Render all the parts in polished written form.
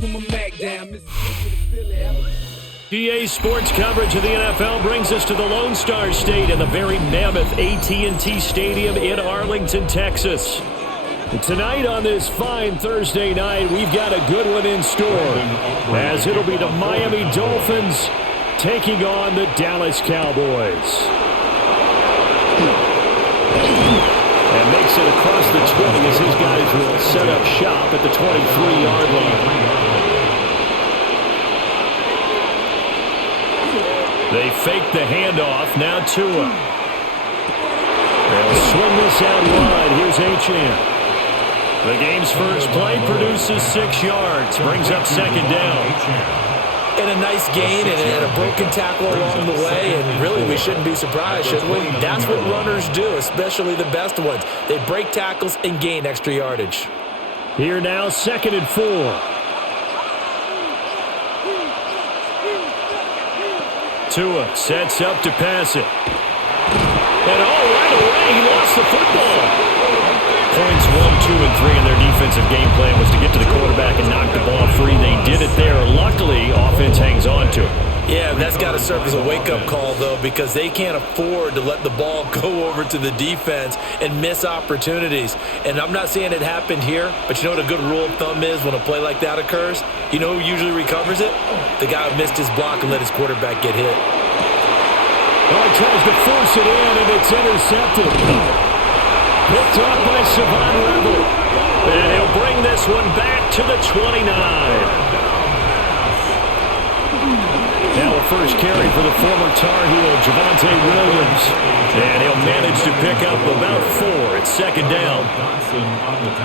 PA Sports coverage of the NFL brings us to the Lone Star State and the very mammoth AT&T Stadium in Arlington, Texas. And tonight on this fine Thursday night, we've got a good one in store, as it'll be the Miami Dolphins taking on the Dallas Cowboys. And makes it across the 20 as his guys will set up shop at the 23-yard line. They fake the handoff. Now Tua. They'll swing this out wide. Here's Achane. The game's first play produces 6 yards. Brings up second down. And a nice gain and a broken tackle along the way. And really, we shouldn't be surprised, should we? That's what runners do, especially the best ones. They break tackles and gain extra yardage. Here now, 2nd and 4. Tua sets up to pass it. And right away, he lost the football. Points 1, 2, and 3 in their defensive game plan was to get to the quarterback and knock the ball free. They did it there. Luckily, offense hangs on to it. Yeah, that's got to serve as a wake-up call, though, because they can't afford to let the ball go over to the defense and miss opportunities. And I'm not saying it happened here, but you know what a good rule of thumb is when a play like that occurs? You know who usually recovers it? The guy who missed his block and let his quarterback get hit. Well, he tries to force it in, and it's intercepted. Picked up by Savon Rebel. And he'll bring this one back to the 29. Now a first carry for the former Tar Heel, Javonte Williams. And he'll manage to pick up about 4. It's second down.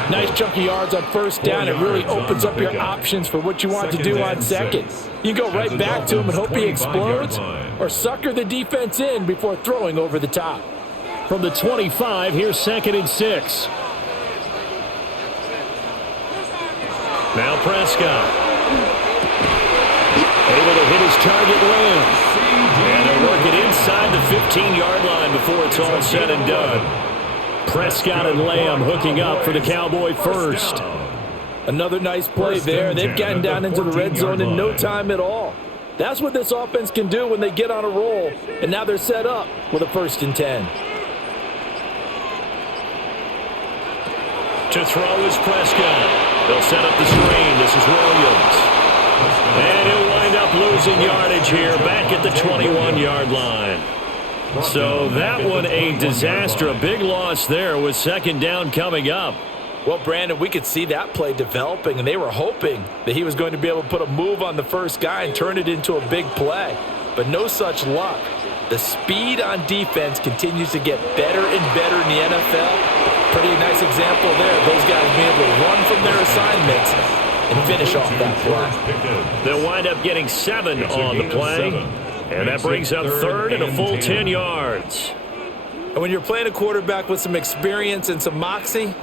Nice chunky yards on first down. It really opens up your options for what you want to do on second. You go right back to him and hope he explodes, or sucker the defense in before throwing over the top. From the 25, here's 2nd and 6. Now Prescott. Able to hit his target, Lamb. And they'll work it inside the 15-yard line before it's all said and done. Prescott and Lamb hooking up for the Cowboy first. Another nice play there. They've gotten down into the red zone in no time at all. That's what this offense can do when they get on a roll. And now they're set up with a 1st and 10. To throw is Prescott. They'll set up the screen. This is Williams. And he'll wind up losing yardage here back at the 21-yard line. So that one a disaster. A big loss there with second down coming up. Well, Brandon, we could see that play developing, and they were hoping that he was going to be able to put a move on the first guy and turn it into a big play. But no such luck. The speed on defense continues to get better and better in the NFL. Pretty nice example there. Those guys being able to run from their assignments and finish off that play. They'll wind up getting 7 on the play. And that brings up 3rd and a full 10 yards. And when you're playing a quarterback with some experience and some moxie,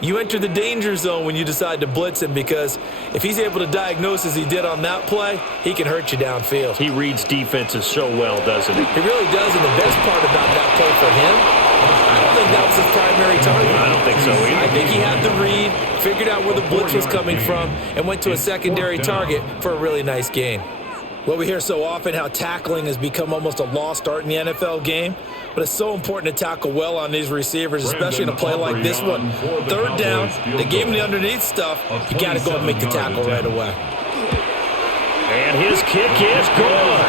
you enter the danger zone when you decide to blitz him, because if he's able to diagnose as he did on that play, he can hurt you downfield. He reads defenses so well, doesn't he? He really does, and the best part about that play for him, I don't think that was his primary target. I don't think so either. I think he had the read, figured out where the blitz was coming from, and went to a secondary target for a really nice gain. Well, we hear so often how tackling has become almost a lost art in the NFL game, but it's so important to tackle well on these receivers, especially in a play like this one. 3rd down, they gave him the underneath stuff. You got to go and make the tackle right away. And his kick is good.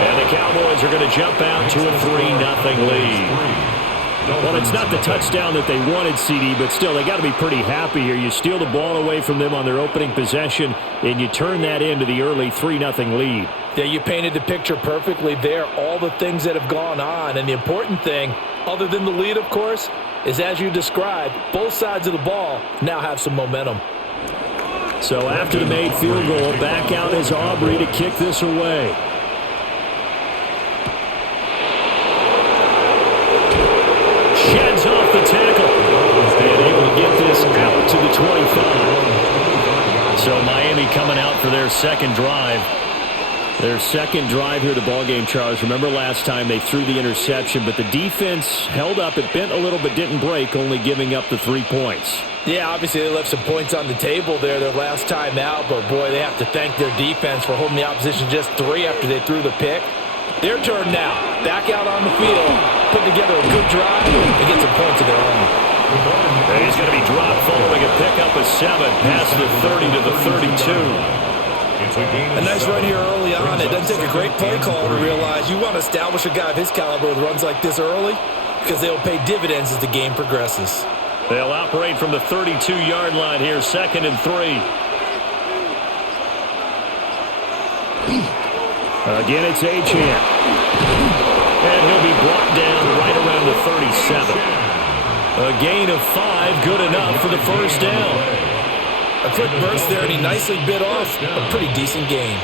And the Cowboys are going to jump out to a 3-0 lead. Well, it's not the touchdown that they wanted, CD, but still, they got to be pretty happy here. You steal the ball away from them on their opening possession, and you turn that into the early 3-0 lead. Yeah, you painted the picture perfectly there, all the things that have gone on. And the important thing, other than the lead, of course, is as you described, both sides of the ball now have some momentum. So after the made field goal, back out is Aubrey to kick this away. Sheds off the tackle. And able to get this out to the 25. So Miami coming out for their second drive. Their second drive here at the ballgame, Charles. Remember last time they threw the interception, but the defense held up. It bent a little but didn't break, only giving up the 3 points. Yeah, obviously they left some points on the table there their last time out, but boy, they have to thank their defense for holding the opposition just 3 after they threw the pick. Their turn now. Back out on the field, put together a good drive, and get some points of their own. He's going to be dropped following a pickup of 7 past the 30 to the 32. A nice run here early on. It doesn't take a great play call to realize you want to establish a guy of his caliber with runs like this early because they'll pay dividends as the game progresses. They'll operate from the 32-yard line here, 2nd and 3. Again, it's Achane. And he'll be brought down right around the 37. A gain of 5, good enough for the first down. A quick burst there, and he nicely bit off a pretty decent gain.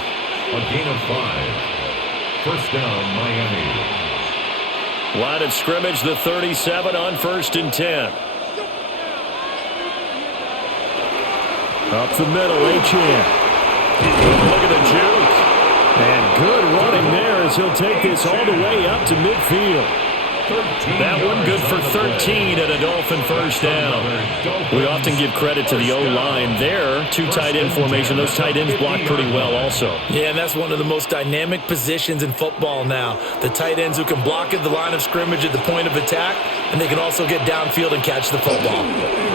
A gain of 5. First down, Miami. Line of scrimmage, the 37 on 1st and 10. Up the middle, Achane. Look at the juke. And good running there as he'll take this all the way up to midfield. That one good for 13 at a Dolphin first down. We often give credit to the O-line there. 2 tight end formation. Those tight ends block pretty well also. Yeah, and that's one of the most dynamic positions in football now. The tight ends who can block at the line of scrimmage at the point of attack, and they can also get downfield and catch the football.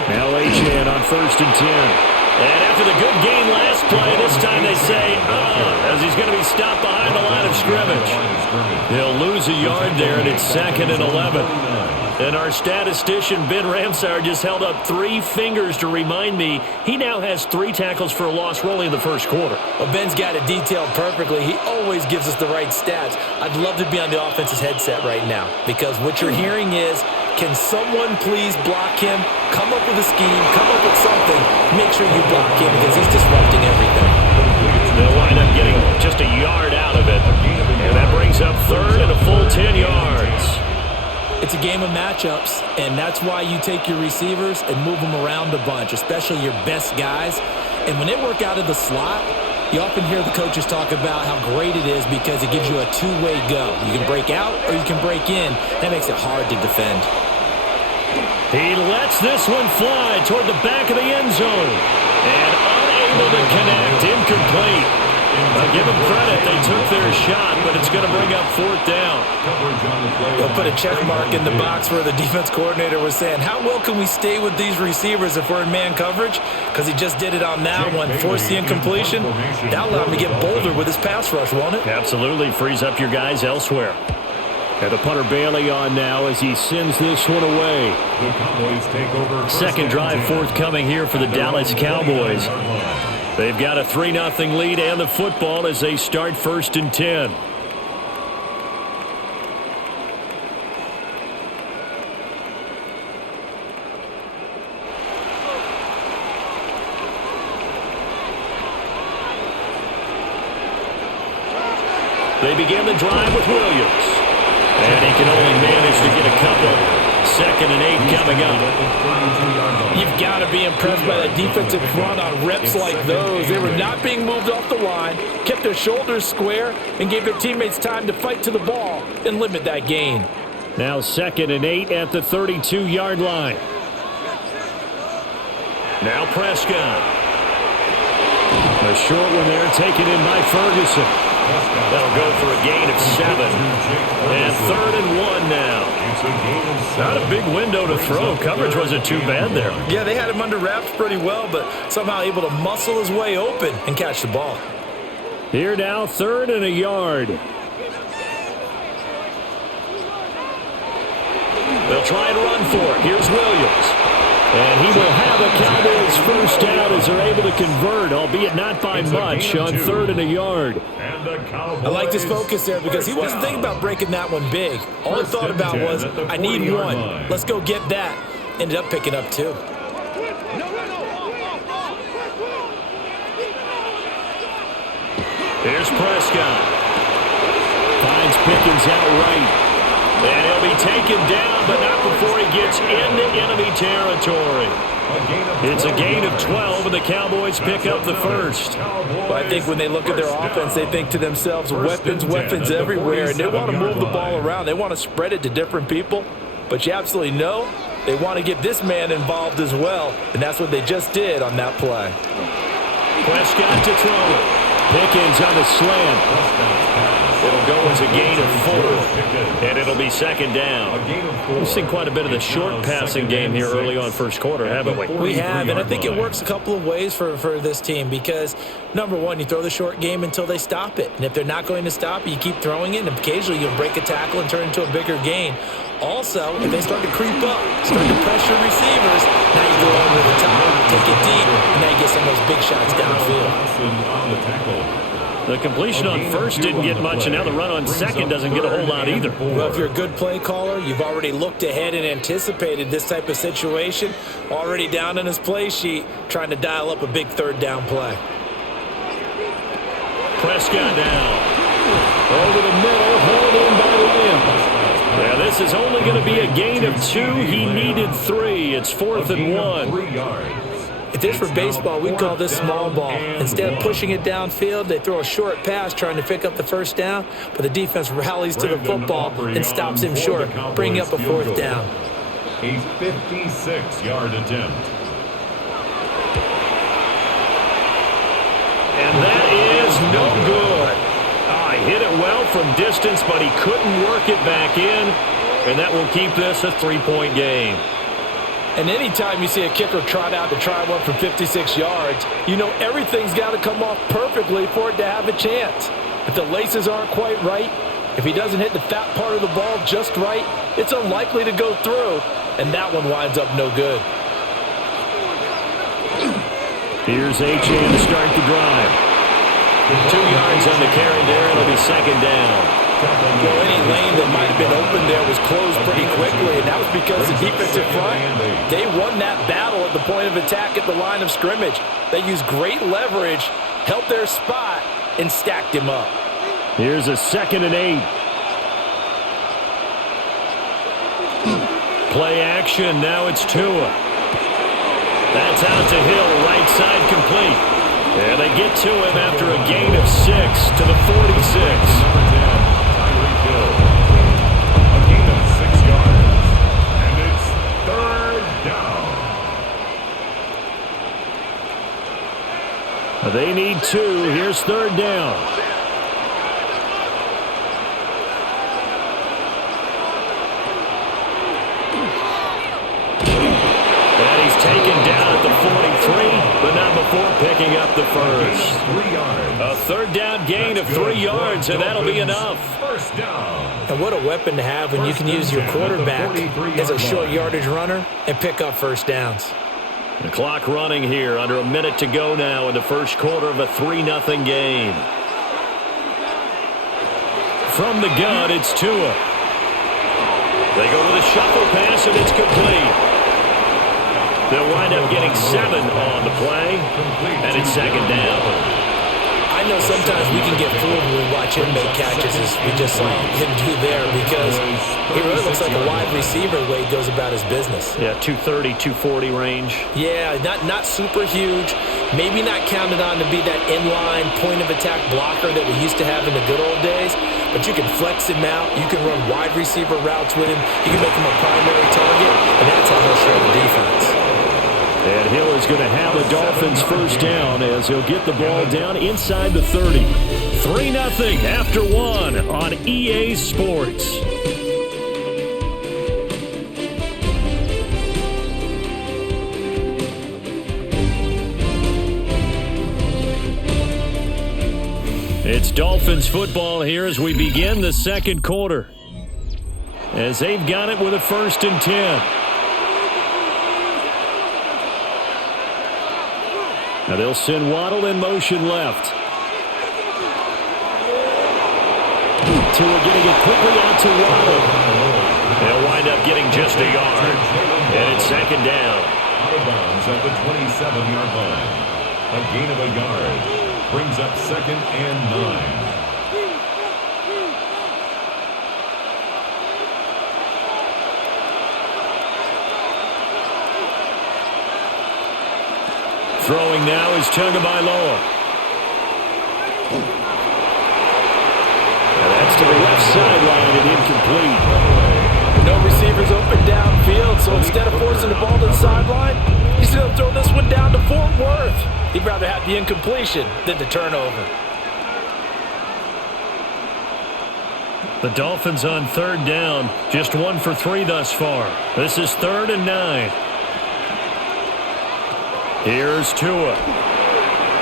Now Achane on 1st and 10. And after the good game last play, this time they say, as he's going to be stopped behind the line of scrimmage. He'll lose a yard there, and it's 2nd and 11. And our statistician, Ben Ramsar, just held up 3 fingers to remind me he now has 3 tackles for a loss rolling in the first quarter. Well, Ben's got it detailed perfectly. He always gives us the right stats. I'd love to be on the offense's headset right now because what you're hearing is, can someone please block him? Come up with a scheme. Come up with something. Make sure you block him because he's disrupting everything. They'll wind up getting just a yard out of it. And that brings up 3rd and a full 10 yards. It's a game of matchups, and that's why you take your receivers and move them around a bunch, especially your best guys. And when they work out of the slot, you often hear the coaches talk about how great it is because it gives you a 2-way go. You can break out or you can break in. That makes it hard to defend. He lets this one fly toward the back of the end zone. And unable to connect, incomplete. Give them credit, they took their shot, but it's going to bring up 4th down. They'll put a check mark in the box where the defense coordinator was saying, how well can we stay with these receivers if we're in man coverage? Because he just did it on that one, forced the incompletion. That'll allow him to get bolder with his pass rush, won't it? Absolutely, frees up your guys elsewhere. And the punter Bailey on now as he sends this one away. The Cowboys take over. 2nd drive forthcoming here for the Dallas Cowboys. They've got a 3-0 lead and the football as they start 1st and 10. They begin the drive with Williams. And he can only manage to get a couple. 2nd and 8 coming up. You've got to be impressed by the defensive front on reps like those. They were not being moved off the line, kept their shoulders square, and gave their teammates time to fight to the ball and limit that gain. Now 2nd and 8 at the 32-yard line. Now Prescott. A short one there taken in by Ferguson. That'll go for a gain of 7. And 3rd and 1 now. Not a big window to throw. Coverage wasn't too bad there. Yeah, they had him under wraps pretty well, but somehow able to muscle his way open and catch the ball. Here now, 3rd and a yard. They'll try and run for it. Here's Williams. And he will have a Cowboys first down as they're able to convert, albeit not by much, on 3rd and a yard. I like his focus there because he wasn't thinking about breaking that one big. All he thought about was, I need 1. Let's go get that. Ended up picking up 2. Here's Prescott. Finds Pickens outright. And he'll be taken down, but not before he gets into enemy territory. It's a gain of 12, and the Cowboys pick up the first. Well, I think when they look at their offense, they think to themselves, weapons, weapons everywhere, and they want to move the ball around. They want to spread it to different people. But you absolutely know they want to get this man involved as well, and that's what they just did on that play. Prescott to throw it. Pickens on the slant. It'll go as a gain of 4, and it'll be second down. We've seen quite a bit of the short passing game here early on first quarter, haven't we? We have, and I think it works a couple of ways for this team because, number one, you throw the short game until they stop it. And if they're not going to stop it, you keep throwing it, and occasionally you'll break a tackle and turn it into a bigger gain. Also, if they start to creep up, start to pressure receivers, now you go over the top, take it deep, and now you get some of those big shots downfield. The completion on first didn't get much, and now the run on second doesn't get a whole lot either. Well, if you're a good play caller, you've already looked ahead and anticipated this type of situation, already down in his play sheet, trying to dial up a big third down play. Prescott down. Over the middle, hauled in by Williams. Yeah, this is only going to be a gain of 2. He needed 3. It's 4th and 1. If this were baseball, we'd call this small ball. Instead of pushing it downfield, they throw a short pass trying to pick up the first down, but the defense rallies to the football and stops him short, bringing up a 4th down. A 56-yard attempt. And that is no good. He hit it well from distance, but he couldn't work it back in, and that will keep this a 3-point game. And anytime you see a kicker trot out to try one from 56 yards, you know everything's got to come off perfectly for it to have a chance. If the laces aren't quite right, if he doesn't hit the fat part of the ball just right, it's unlikely to go through, and that one winds up no good. Here's Achane to start the drive. 2 yards on the carry there, it'll be second down. Well, any lane that might have been open there was closed pretty quickly, and that was because the defensive front, they won that battle at the point of attack at the line of scrimmage. They used great leverage, held their spot, and stacked him up. Here's a 2nd and 8. Play action, now it's Tua. That's out to Hill, right side complete. And they get to him after a gain of 6 to the 46. They need 2. Here's 3rd down. And he's taken down at the 43, but not before picking up the first. A 3rd down gain of 3 yards, and that'll be enough. First down. And what a weapon to have when you can use your quarterback as a short yardage runner and pick up first downs. The clock running here, under a minute to go now in the first quarter of a 3-0 game. From the gun, it's Tua. They go with a shuffle pass, and it's complete. They'll wind up getting 7 on the play, and it's second down. I know sometimes we can get fooled when we watch him make catches as we just saw him do there because he really looks like a wide receiver the way he goes about his business. Yeah, 230, 240 range. Yeah, not super huge. Maybe not counted on to be that inline point-of-attack blocker that we used to have in the good old days, but you can flex him out. You can run wide receiver routes with him. You can make him a primary target, and that's how he'll show the defense. And Hill is going to have the Dolphins first down as he'll get the ball down inside the 30. 3-0 after 1 on EA Sports. It's Dolphins football here as we begin the second quarter. As they've got it with a 1st and 10. Now they'll send Waddle in motion left. Tua getting it quickly out to Waddle. They'll wind up getting just a yard. And it's second down. Out of bounds at the 27-yard line. A gain of a yard. Brings up 2nd and 9. Throwing now is Tagovailoa. And that's to the left sideline and incomplete. No receiver receivers open downfield, so instead of forcing the ball to the sideline, he's going to throw this one down to Fort Worth. He'd rather have the incompletion than the turnover. The Dolphins on third down, just 1 for 3 thus far. This is 3rd and 9. Here's Tua.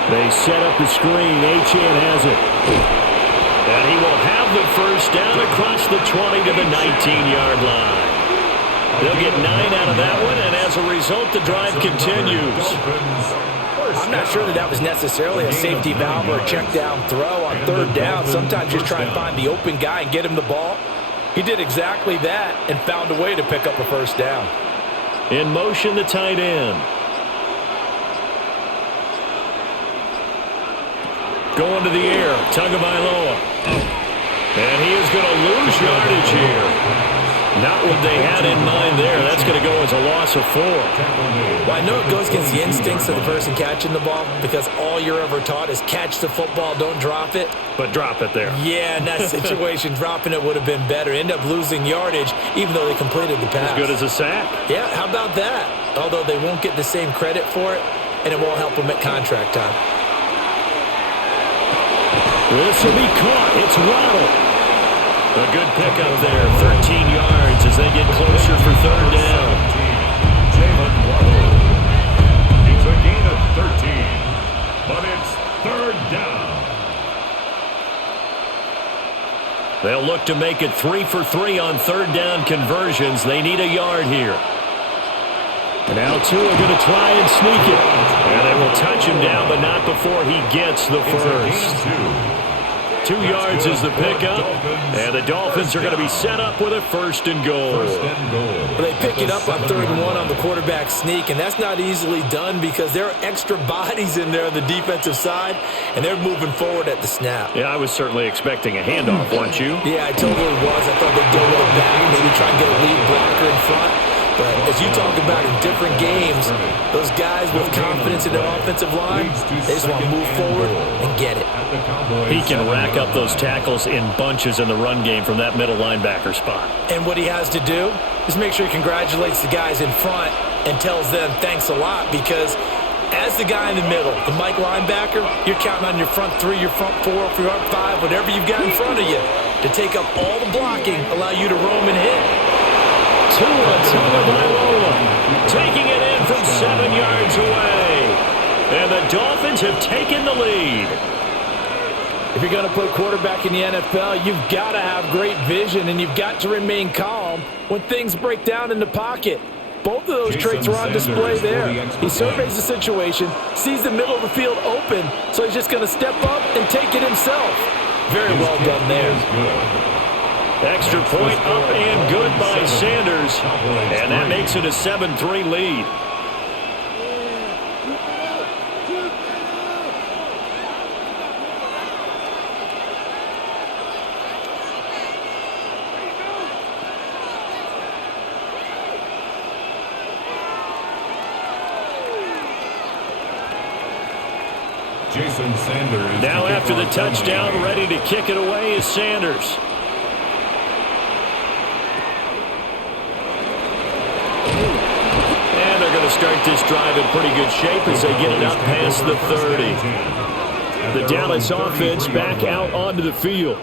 They set up the screen. Achane has it. And he will have the first down across the 20 to the 19-yard line. They'll get 9 out of that one, and as a result, the drive continues. I'm not sure that was necessarily a safety valve or a check down throw on third down. Sometimes just try and find the open guy and get him the ball. He did exactly that and found a way to pick up a first down. In motion, the tight end. Going to the air, Tagovailoa. And he is going to lose yardage here. Not what they had in mind there. That's going to go as a loss of 4. Well, I know it goes against the instincts of the person catching the ball because all you're ever taught is catch the football, don't drop it. But drop it there. Yeah, in that situation, dropping it would have been better. End up losing yardage even though they completed the pass. As good as a sack. Yeah, how about that? Although they won't get the same credit for it, and it won't help them at contract time. This will be caught. It's Waddle. A good pickup there. 13 yards as they get closer for third down. Jalen Waddle. It's a gain of 13, but it's third down. They'll look to make it 3 for 3 on third down conversions. They need a yard here. And now Tua going to try and sneak it. And they will touch him down, but not before he gets the first. 2 yards is the pickup, and the Dolphins are going to be set up with a first and goal. Well, they pick it up on 3rd and 1 on the quarterback sneak, and that's not easily done because there are extra bodies in there on the defensive side, and they're moving forward at the snap. Yeah, I was certainly expecting a handoff, weren't you? Yeah, I totally was. I thought they'd go with it back, maybe try and get a lead blocker in front. But as you talk about in different games, those guys with confidence in their offensive line, they just want to move forward and get it. He can rack up those tackles in bunches in the run game from that middle linebacker spot. And what he has to do is make sure he congratulates the guys in front and tells them thanks a lot because as the guy in the middle, the Mike linebacker, you're counting on your front 3, your front 4, your front 5, whatever you've got in front of you to take up all the blocking, allow you to roam and hit. Tua Tagovailoa taking it in from 7 yards away. And the Dolphins have taken the lead. If you're going to play quarterback in the NFL, you've got to have great vision and you've got to remain calm when things break down in the pocket. Both of those traits were on display there. He surveys the situation, sees the middle of the field open, so he's just going to step up and take it himself. Very well done there. Extra point up and good by Sanders. And that makes it a 7-3 lead. Jason Sanders. Now after the touchdown, ready to kick it away is Sanders. Start this drive in pretty good shape as they get it up past the 30. The Dallas offense back out onto the field.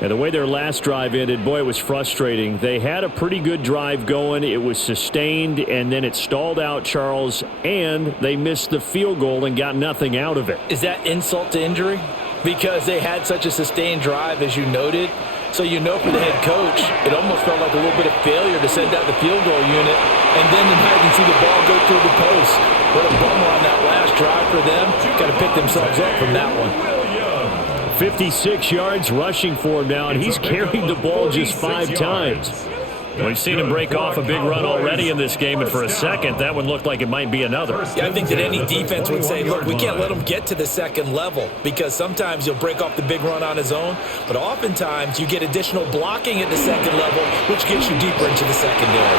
And the way their last drive ended, boy, it was frustrating. They had a pretty good drive going. It was sustained, and then it stalled out, Charles, and they missed the field goal and got nothing out of it. Is that insult to injury? Because they had such a sustained drive, as you noted. So you know for the head coach, it almost felt like a little bit of failure to send out the field goal unit and then to not even see the ball go through the post. What a bummer on that last drive for them. Got to pick themselves up from that one. 56 yards rushing for him now, and he's carried the ball just 5 times. We've seen him break off a big run already in this game, and for a second, that one looked like it might be another. Yeah, I think that any defense would say, look, we can't let him get to the second level because sometimes he'll break off the big run on his own, but oftentimes you get additional blocking at the second level, which gets you deeper into the secondary.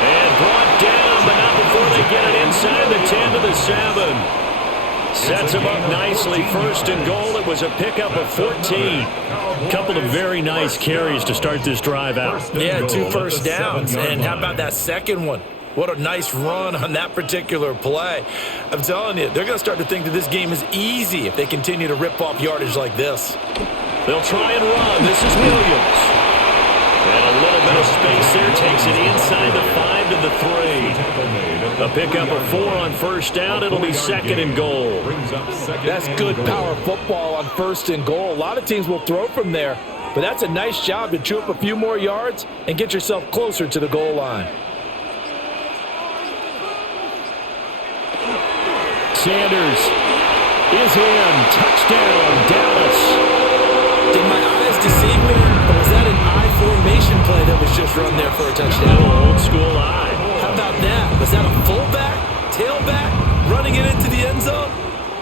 And brought down, but not before they get it inside the 10 to the 7. Sets him up nicely. First and goal. It was a pickup of 14. Couple of very nice carries to start this drive out. Yeah, 2 first downs. And how about that second one? What a nice run on that particular play. I'm telling you, they're going to start to think that this game is easy if they continue to rip off yardage like this. They'll try and run. This is Williams. And a little bit of space there. Takes it inside the 5 to the 3. A pickup of 4 on first down. It'll be second and goal. That's good power football on first and goal. A lot of teams will throw from there, but that's a nice job to chew up a few more yards and get yourself closer to the goal line. Sanders is in. Touchdown, Dallas. Did my eyes deceive me, or was that an I formation play that was just run there for a touchdown? Old school I. How about that? Was that a fullback, tailback, running it into the end zone?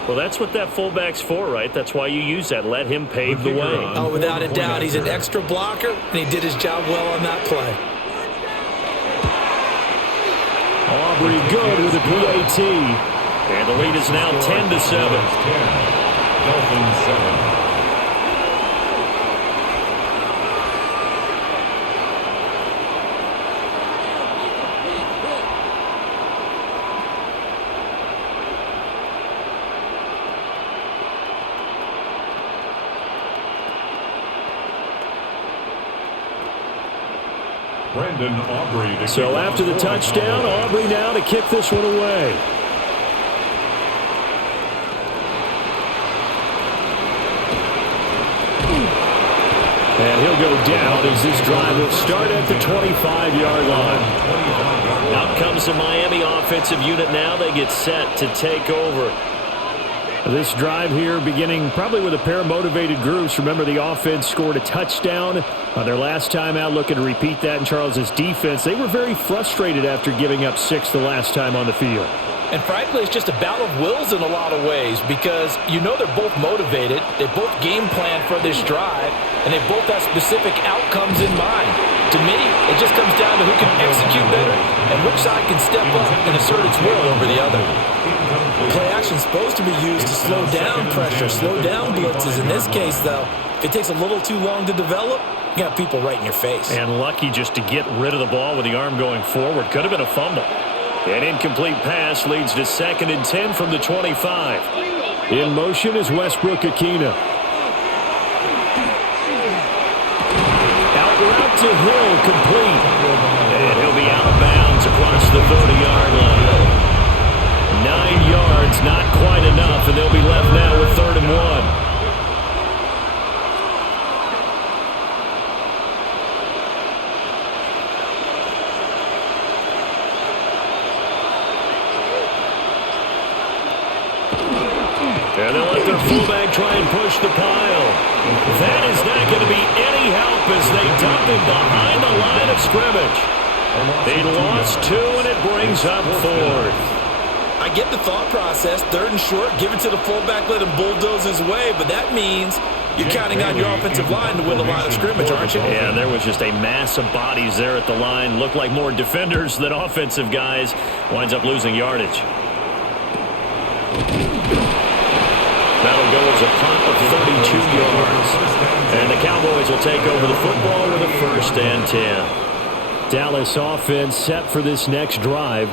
Well, that's what that fullback's for, right? That's why you use that. Let him pave the way. Oh, without a doubt. He's an extra blocker, and he did his job well on that play. Aubrey good with a PAT. And the lead is now 10 to 7. Dolphins 7. So after the touchdown, Aubrey now to kick this one away. And he'll go down as this drive will start at the 25-yard line. Out comes the Miami offensive unit now. They get set to take over. This drive here beginning probably with a pair of motivated groups. Remember, the offense scored a touchdown on their last time out, looking to repeat that in Charles's defense. They were very frustrated after giving up 6 the last time on the field. And frankly, it's just a battle of wills in a lot of ways because you know they're both motivated, they both game plan for this drive, and they both have specific outcomes in mind. To me, it just comes down to who can execute better and which side can step up and assert its will over the other. Play action is supposed to be used to slow down pressure, slow down blitzes. In this case, though, if it takes a little too long to develop, you got people right in your face. And lucky just to get rid of the ball with the arm going forward. Could have been a fumble. An incomplete pass leads to 2nd and 10 from the 25. In motion is Westbrook-Akina. Out route to Hill, complete. And he'll be out of bounds across the 30-yard line. 9 yards, not quite enough, and they'll be left now with 3rd and 1. And they'll let their fullback try and push the pile. That is not going to be any help as they dump him behind the line of scrimmage. They lost 2, and it brings up 4th. I get the thought process. 3rd and short, give it to the fullback, let him bulldoze his way, but that means you're counting on your offensive line to win the line of scrimmage, aren't you? Yeah, there was just a mass of bodies there at the line. Looked like more defenders than offensive guys. Winds up losing yardage. That'll go as a punt of 32 yards. And the Cowboys will take over the football with a 1st and 10. Dallas offense set for this next drive.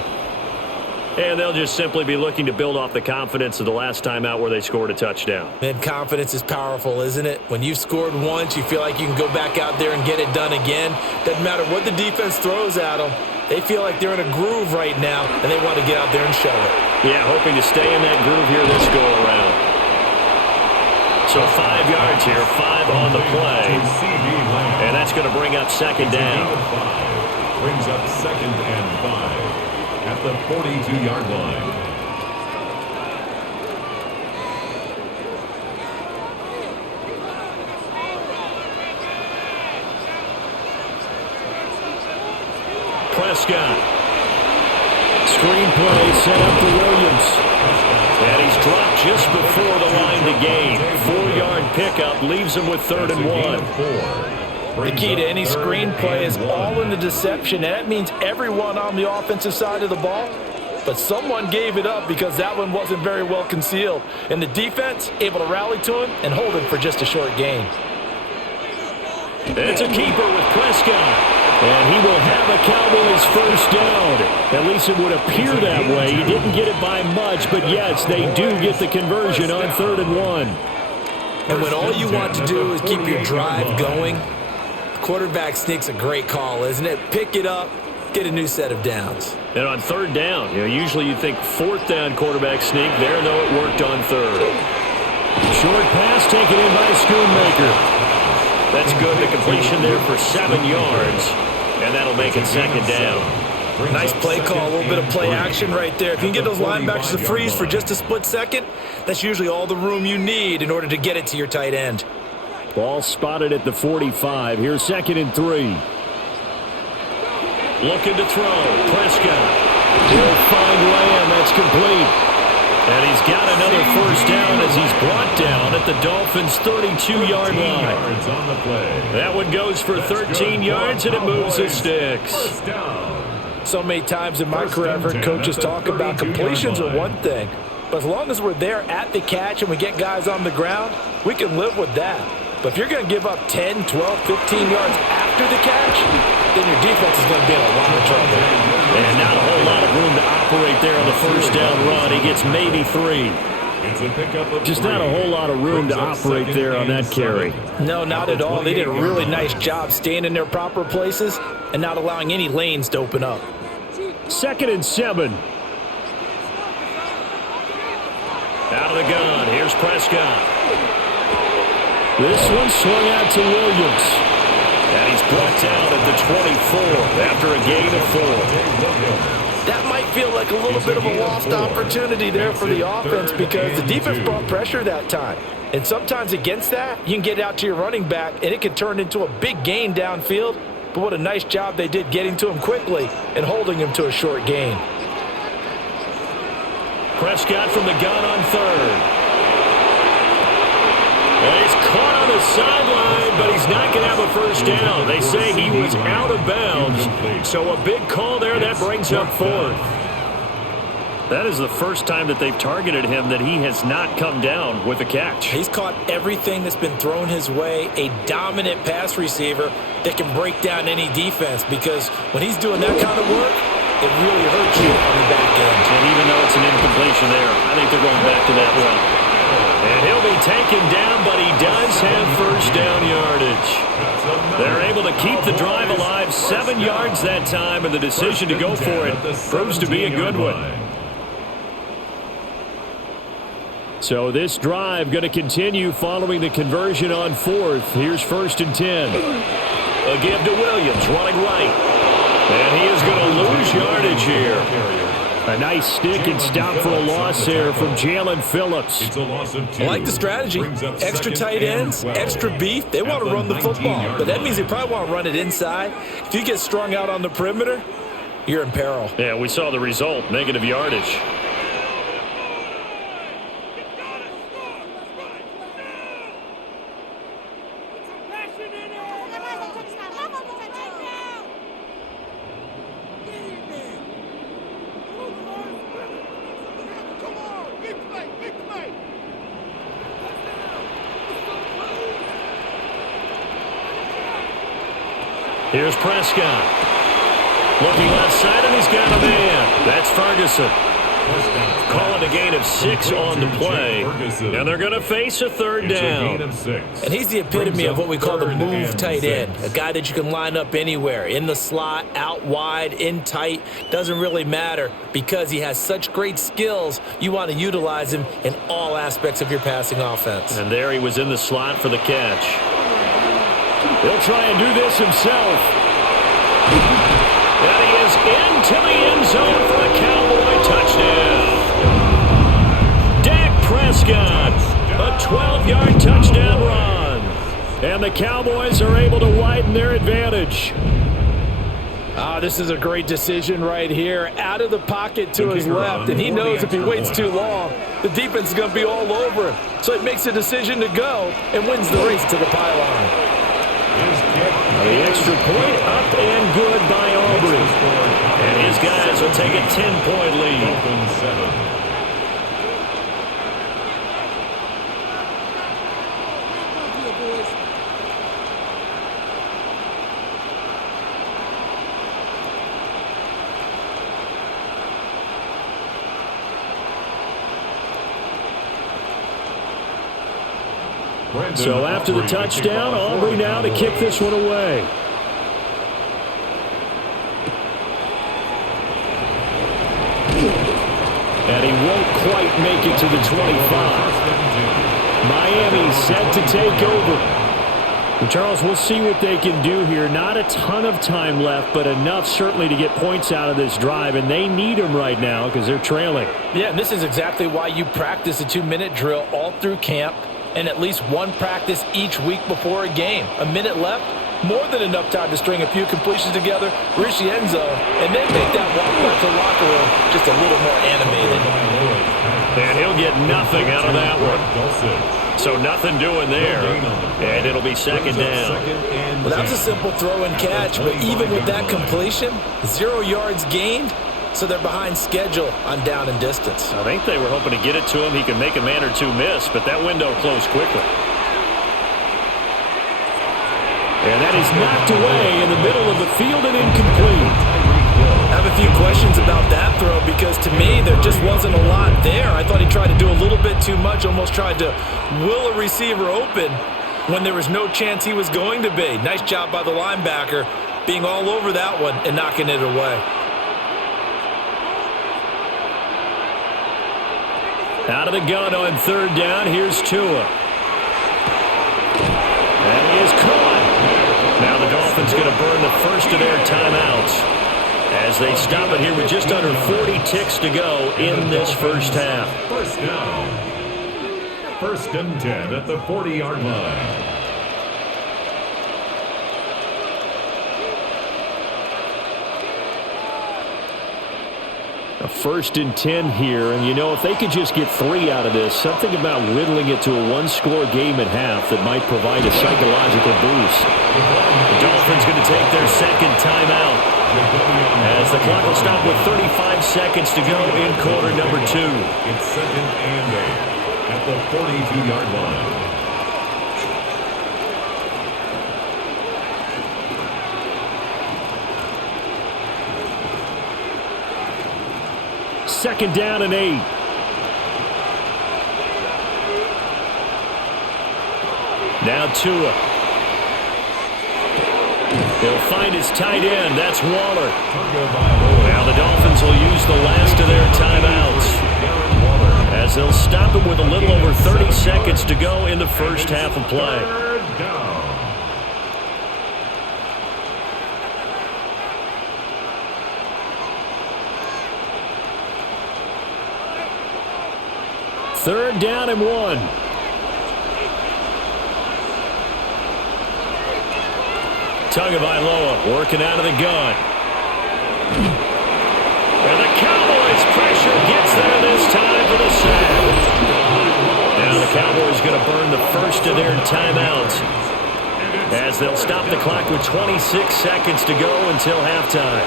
And they'll just simply be looking to build off the confidence of the last time out where they scored a touchdown. And confidence is powerful, isn't it? When you've scored once, you feel like you can go back out there and get it done again. Doesn't matter what the defense throws at them. They feel like they're in a groove right now, and they want to get out there and show it. Yeah, hoping to stay in that groove here this go-around. So 5 yards here, 5 on the play. And that's going to bring up 2nd down. Brings up 2nd and 5 at the 42-yard line. Prescott. Screenplay set up for Williams. And he's dropped just before the line to gain. 4-yard pickup leaves him with 3rd and 1. The key to any screenplay is all in the deception, and that means everyone on the offensive side of the ball but someone gave it up because that one wasn't very well concealed. And the defense able to rally to him and hold him for just a short gain. It's a keeper with Prescott. And he will have a Cowboys first down. At least it would appear that way. He didn't get it by much, but yes, they do get the conversion on 3rd and 1. And when all you want to do is keep your drive going, the quarterback sneak's a great call, isn't it? Pick it up, get a new set of downs. And on 3rd down, usually you think 4th down quarterback sneak. There, though, it worked on 3rd. Short pass taken in by Schoonmaker. That's good. The completion there for 7 yards. And that'll make it 2nd down. Nice play call. A little bit of play action right there. If you can get those linebackers to freeze for just a split second, that's usually all the room you need in order to get it to your tight end. Ball spotted at the 45. Here's 2nd and 3. Looking to throw. Prescott. He'll find Lamb. That's complete. And he's got another first down as he's brought down at the Dolphins' 32-yard line. That one goes for 13 yards, and it moves the sticks. So many times in my career, I've heard coaches talk about completions are one thing, but as long as we're there at the catch and we get guys on the ground, we can live with that. But if you're going to give up 10, 12, 15 yards after the catch, then your defense is going to be in a lot of trouble. And not a whole lot of room to operate there on the first down run. He gets maybe 3. Just not a whole lot of room to operate there on that carry. No, not at all. They did a really nice job staying in their proper places and not allowing any lanes to open up. 2nd and 7. Out of the gun. Here's Prescott. This one swung out to Williams. And he's brought down at the 24 after a gain of 4. That might feel like a little bit of a lost opportunity there for the offense because the defense brought pressure that time. And sometimes against that, you can get out to your running back, and it can turn into a big gain downfield. But what a nice job they did getting to him quickly and holding him to a short gain. Prescott from the gun on 3rd. And he's caught on the sideline, but he's not going to have a first down. They say he was out of bounds. So a big call there. That brings up 4th. That is the first time that they've targeted him that he has not come down with a catch. He's caught everything that's been thrown his way. A dominant pass receiver that can break down any defense because when he's doing that kind of work, it really hurts you on the back end. And even though it's an incompletion there, I think they're going back to that run. And he'll be taken down, but he does have first down yardage. They're able to keep the drive alive. 7 yards that time, and the decision to go for it proves to be a good one. So this drive going to continue following the conversion on 4th. Here's 1st and 10. A give to Williams, running right. And he is going to lose yardage here. A nice stick and stop for a loss there from Jalen Phillips. I like the strategy. Extra tight ends, extra beef. They want to run the football, but that means they probably want to run it inside. If you get strung out on the perimeter, you're in peril. Yeah, we saw the result, negative yardage. Here's Prescott. Looking left side, and he's got a man. That's Ferguson. Calling a gain of 6 on the play. And they're going to face a 3rd down. And he's the epitome of what we call the move tight end. A guy that you can line up anywhere. In the slot, out wide, in tight. Doesn't really matter because he has such great skills. You want to utilize him in all aspects of your passing offense. And there he was in the slot for the catch. He'll try and do this himself. And he is into the end zone for the Cowboy touchdown. Dak Prescott, a 12-yard touchdown run. And the Cowboys are able to widen their advantage. This is a great decision right here. Out of the pocket to his left, and he knows if he waits too long, the defense is going to be all over him. So he makes a decision to go and wins the race to the pylon. The extra point up and good by Aubrey. And his guys will take a 10-point lead. Dolphins 7. So after the touchdown, Aubrey now to kick this one away. And he won't quite make it to the 25. Miami set to take over. And Charles, we'll see what they can do here. Not a ton of time left, but enough certainly to get points out of this drive, and they need them right now because they're trailing. Yeah, and this is exactly why you practice a 2-minute drill all through camp and at least one practice each week before a game. A minute left, more than enough time to string a few completions together, reach the end zone, and then make that walk back to the locker room just a little more animated. And he'll get nothing out of that one. So nothing doing there, and it'll be second down. Well, that was a simple throw and catch, but even with that completion, 0 yards gained, so they're behind schedule on down and distance. I think they were hoping to get it to him. He could make a man or two miss, but that window closed quickly. And that is knocked away in the middle of the field and incomplete. I have a few questions about that throw because to me there just wasn't a lot there. I thought he tried to do a little bit too much, almost tried to will a receiver open when there was no chance he was going to be. Nice job by the linebacker being all over that one and knocking it away. Out of the gun on third down, here's Tua. And he is caught. Now the Dolphins going to burn the first of their timeouts as they stop it here with just under 40 ticks to go in this first half. First down. 1st and 10 at the 40-yard line. A 1st and 10 here, and you know, if they could just get 3 out of this, something about whittling it to a one-score game at half that might provide a psychological boost. The Dolphins going to take their second timeout as the clock will stop with 35 seconds to go in quarter number 2. It's 2nd and 8 at the 42-yard line. Second down and 8. Now Tua. He'll find his tight end. That's Waller. Now the Dolphins will use the last of their timeouts as they'll stop it with a little over 30 seconds to go in the first half of play. Third down and 1. Tagovailoa working out of the gun. And the Cowboys pressure gets there this time for the sack. Now the Cowboys going to burn the first of their timeouts as they'll stop the clock with 26 seconds to go until halftime.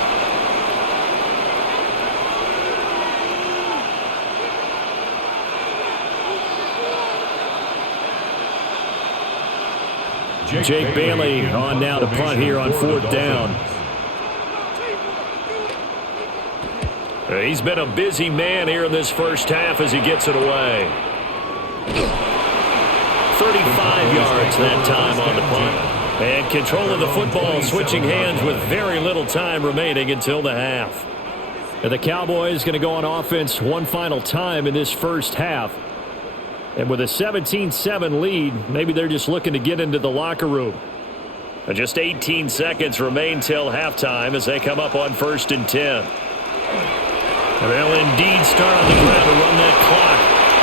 Jake Bailey on now to punt here on 4th down. He's been a busy man here in this first half as he gets it away. 35 yards that time on the punt. And control of the football, switching hands with very little time remaining until the half. And the Cowboys going to go on offense one final time in this first half. And with a 17-7 lead, maybe they're just looking to get into the locker room. And just 18 seconds remain till halftime as they come up on 1st and 10. And they'll indeed start on the ground to run that clock.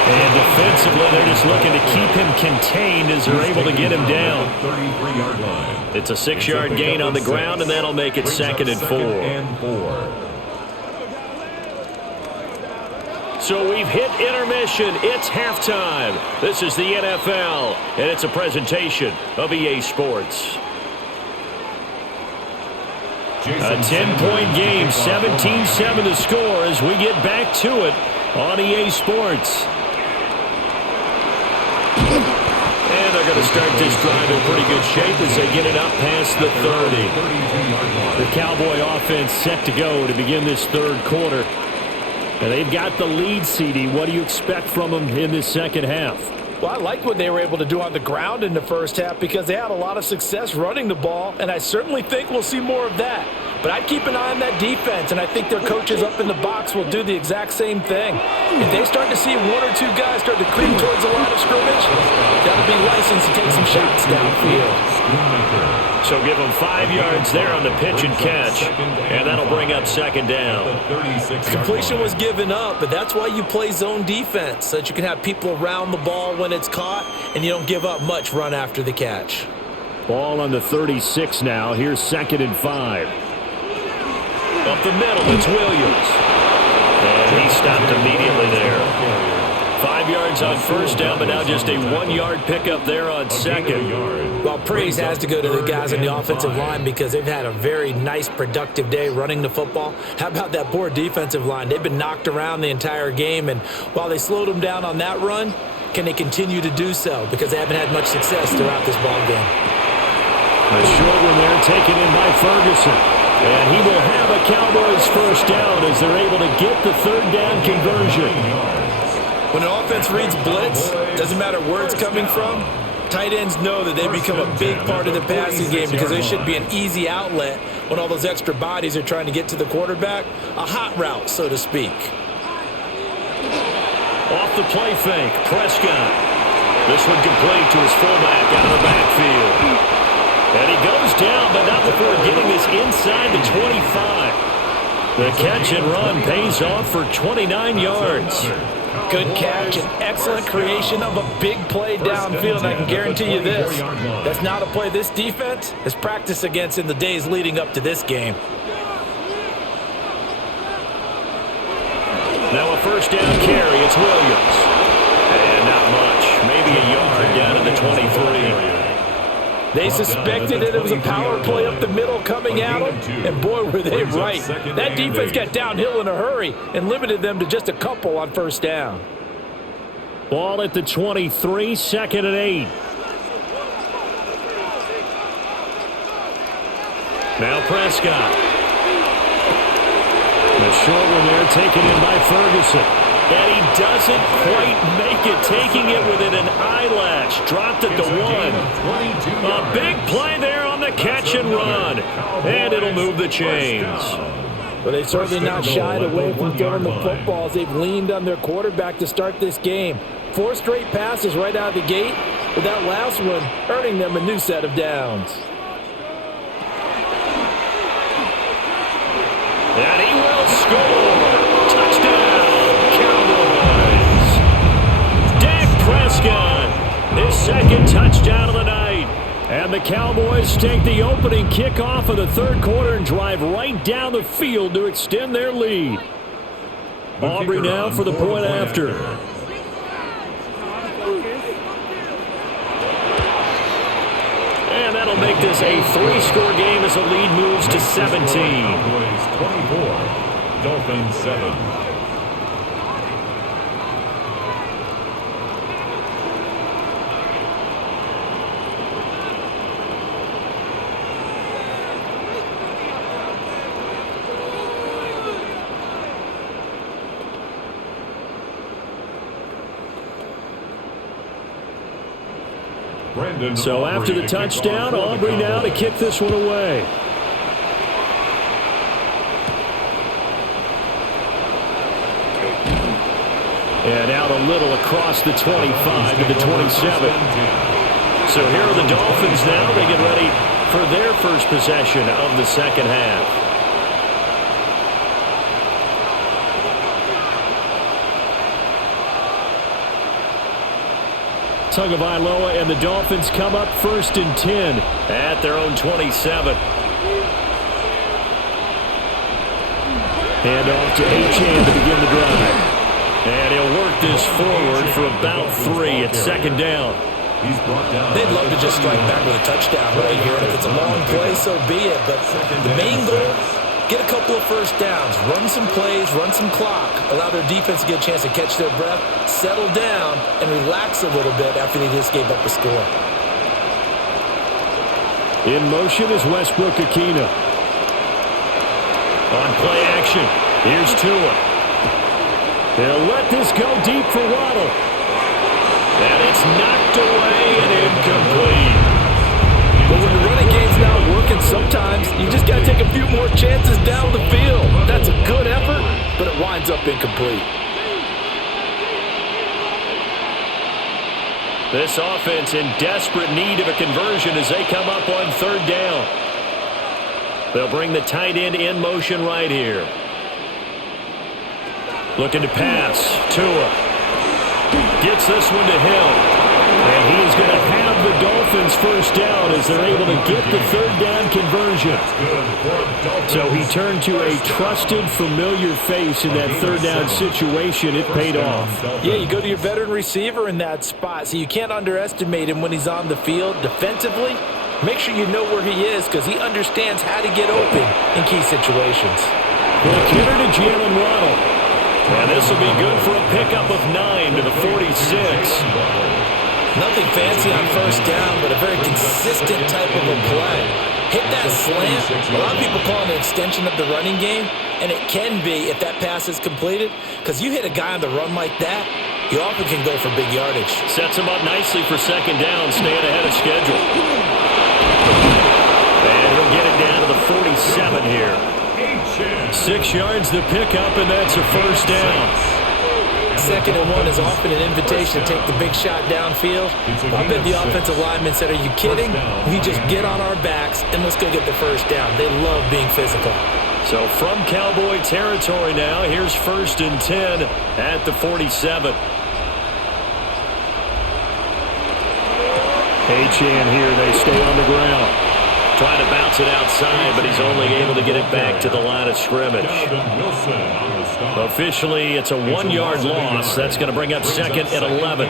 And defensively, they're just looking to keep him contained as they're able to get him down. 33-yard line. It's a 6-yard gain on the ground, and that'll make it 2nd and 4. So we've hit intermission. It's halftime. This is the NFL, and it's a presentation of EA Sports. A 10-point game, 17-7 the score as we get back to it on EA Sports. And they're going to start this drive in pretty good shape as they get it up past the 30. The Cowboy offense set to go to begin this third quarter. And they've got the lead, CD. What do you expect from them in this second half? Well, I like what they were able to do on the ground in the first half because they had a lot of success running the ball, and I certainly think we'll see more of that. But I'd keep an eye on that defense, and I think their coaches up in the box will do the exact same thing. If they start to see one or two guys start to creep towards the line of scrimmage, that'll be licensed to take some shots downfield. So give them 5 yards there on the pitch and catch, and that'll bring up second down. Completion was given up, but that's why you play zone defense, so that you can have people around the ball when it's caught, and you don't give up much run after the catch. Ball on the 36 now. Here's 2nd and 5. Up the middle, it's Williams. And he stopped immediately there. 5 yards on first down, but now just a 1-yard pickup there on second. Well, praise has to go to the guys on the offensive line because they've had a very nice, productive day running the football. How about that poor defensive line? They've been knocked around the entire game, and while they slowed them down on that run, can they continue to do so? Because they haven't had much success throughout this ball game. A short one there taken in by Ferguson. And he will have a Cowboys first down as they're able to get the third down conversion. When an offense reads blitz, doesn't matter where it's coming from, tight ends know that they become a big part of the passing game because there should be an easy outlet when all those extra bodies are trying to get to the quarterback. A hot route, so to speak. Off the play fake, Prescott. This one complete to his fullback out of the backfield. And he goes down, but not before getting this inside the 25. The catch and run pays off for 29 yards. Good catch and excellent creation of a big play downfield. And I can guarantee you this, that's not a play this defense has practiced against in the days leading up to this game. Now a first down carry, it's Williams. And not much, maybe a yard down to the 23. They suspected it was a power play up the middle coming at them, and boy, were they right. That defense got downhill in a hurry and limited them to just a couple on first down. Ball at the 23, 2nd and 8. Now Prescott. The short one there taken in by Ferguson. And he doesn't quite make it, taking it within an eyelash. Dropped at the 1. A big play there on the catch and run. And it'll move the chains. But they've certainly not shied away from throwing the footballs. They've leaned on their quarterback to start this game. 4 straight passes right out of the gate, with that last one earning them a new set of downs. And he will score. Touchdown. Prescott, his second touchdown of the night. And the Cowboys take the opening kickoff of the third quarter and drive right down the field to extend their lead. Aubrey now for the point after. And that'll make this a 3-score game as the lead moves to 17. Cowboys 24, Dolphins 7. So after the touchdown, Aubrey now to kick this one away. And out a little across the 25 to the 27. So here are the Dolphins now. They get ready for their first possession of the second half. Tagovailoa and the Dolphins come up 1st and 10 at their own 27. Hand off to Achane to begin the drive. And he'll work this forward for about 3 at 2nd down. He's brought down. They'd love to just strike back with a touchdown right here. And if it's a long play, so be it. But the main goal, get a couple of first downs, run some plays, run some clock, allow their defense to get a chance to catch their breath, settle down, and relax a little bit after they just gave up a score. In motion is Westbrook-Akina. On play action, here's Tua. He'll let this go deep for Waddle. And it's knocked away and incomplete. But when the running game's not working, sometimes you just got to take a few more chances down the field. That's a good effort, but it winds up incomplete. This offense in desperate need of a conversion as they come up on third down. They'll bring the tight end in motion right here. Looking to pass. Tua gets this one to Hill. And he is going to have the Dolphins first down as they're able to get the third down conversion. So he turned to a trusted, familiar face in that third down situation. It paid off. Yeah, you go to your veteran receiver in that spot, so you can't underestimate him when he's on the field defensively. Make sure you know where he is because he understands how to get open in key situations. Quick hitter to Jalen Waddle. And this will be good for a pickup of 9 to the 46. Nothing fancy on first down, but a very consistent type of a play. Hit that slant. A lot of people call it an extension of the running game, and it can be if that pass is completed, because you hit a guy on the run like that, you often can go for big yardage. Sets him up nicely for second down, staying ahead of schedule. And he'll get it down to the 47 here. 6 yards the pickup, and that's a first down. 2nd and 1 is often an invitation to take the big shot downfield. I bet the offensive linemen said, are you kidding? We just get on our backs and let's go get the first down. They love being physical. So from Cowboy territory now, here's 1st and 10 at the 47. Achane here, they stay on the ground. Trying to bounce it outside, but he's only able to get it back to the line of scrimmage. Officially, it's a 1-yard loss. That's going to bring up 2nd and 11.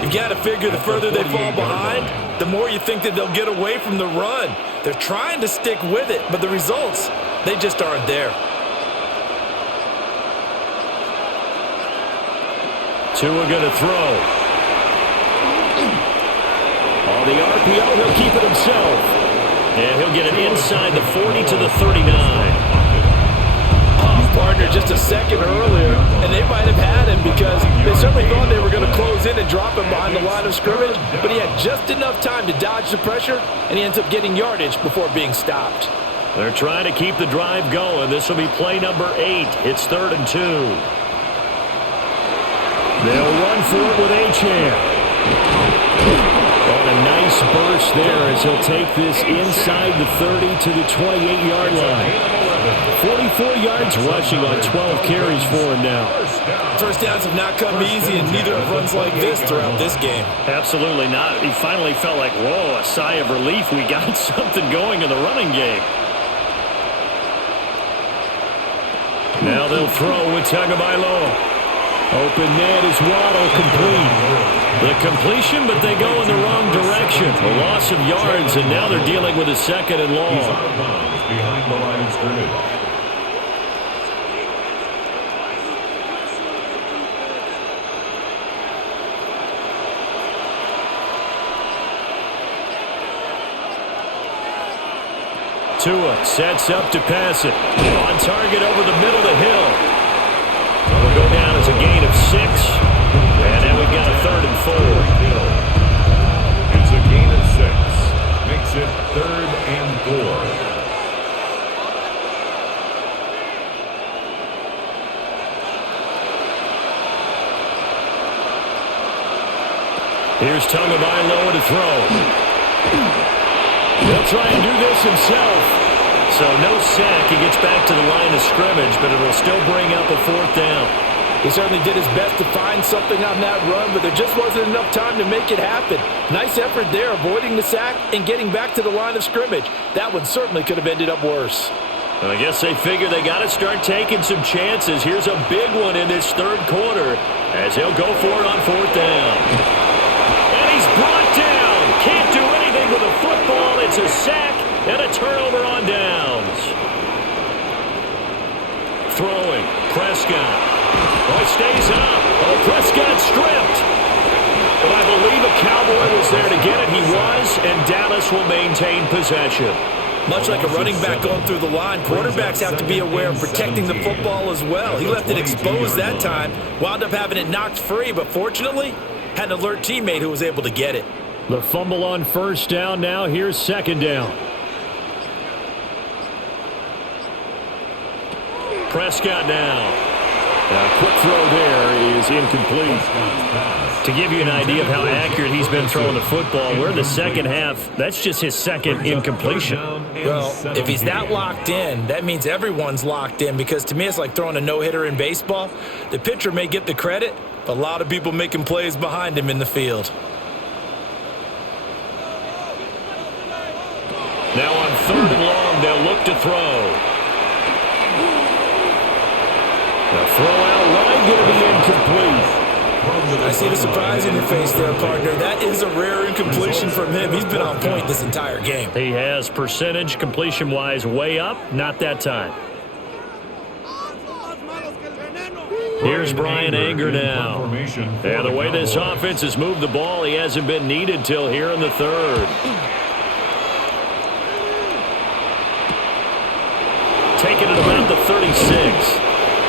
You've got to figure the further they fall behind, the more you think that they'll get away from the run. They're trying to stick with it, but the results, they just aren't there. Tua going to throw. On the RPO, he'll keep it himself. And he'll get it inside the 40 to the 39. Partner just a second earlier, and they might have had him because they certainly thought they were going to close in and drop him behind the line of scrimmage, but he had just enough time to dodge the pressure, and he ends up getting yardage before being stopped. They're trying to keep the drive going. This will be play number 8. It's 3rd and 2. They'll run for it with Achane. And a nice burst there as he'll take this inside the 30 to the 28-yard line. 44 yards rushing on 12 carries for him now. First downs have not come easy, and neither have runs like this throughout this game. Absolutely not. He finally felt like, whoa, a sigh of relief. We got something going in the running game. Now they'll throw with Tagovailoa. Open net is Waddle, complete. The completion, but they go in the wrong direction. A loss of yards, and now they're dealing with a 2nd and long. Behind the line of scrimmage. Tua sets up to pass it. On target over the middle to Hill. It'll go down as a gain of 6. And then we've got a 3rd and 4. It's a gain of 6. Makes it 3rd and 4. Here's Tagovailoa to throw. He'll try and do this himself. So no sack. He gets back to the line of scrimmage, but it'll still bring up a 4th down. He certainly did his best to find something on that run, but there just wasn't enough time to make it happen. Nice effort there, avoiding the sack and getting back to the line of scrimmage. That one certainly could have ended up worse. Well, I guess they figure they got to start taking some chances. Here's a big one in this 3rd quarter as he'll go for it on 4th down. And he's brought down. It's a sack and a turnover on downs. Throwing, Prescott. Oh, it stays up. Oh, Prescott stripped. But I believe a Cowboy was there to get it. He was, and Dallas will maintain possession. Much like a running back going through the line, quarterbacks have to be aware of protecting the football as well. He left it exposed that time, wound up having it knocked free, but fortunately, had an alert teammate who was able to get it. The fumble on first down now. Here's second down. Prescott now. A quick throw there is incomplete. To give you an idea of how accurate he's been throwing the football, we're in the second half. That's just his second incompletion. Well, if he's that locked in, that means everyone's locked in, because to me it's like throwing a no-hitter in baseball. The pitcher may get the credit, but a lot of people making plays behind him in the field. Now on third and long, they'll look to throw. The throw out wide going to be incomplete. I see the surprise in your face there, partner. That is a rare incompletion from him. He's been on point this entire game. He has percentage completion-wise way up. Not that time. Here's Brian Anger now. And the way this offense has moved the ball, he hasn't been needed till here in the third. Taking it about the 36.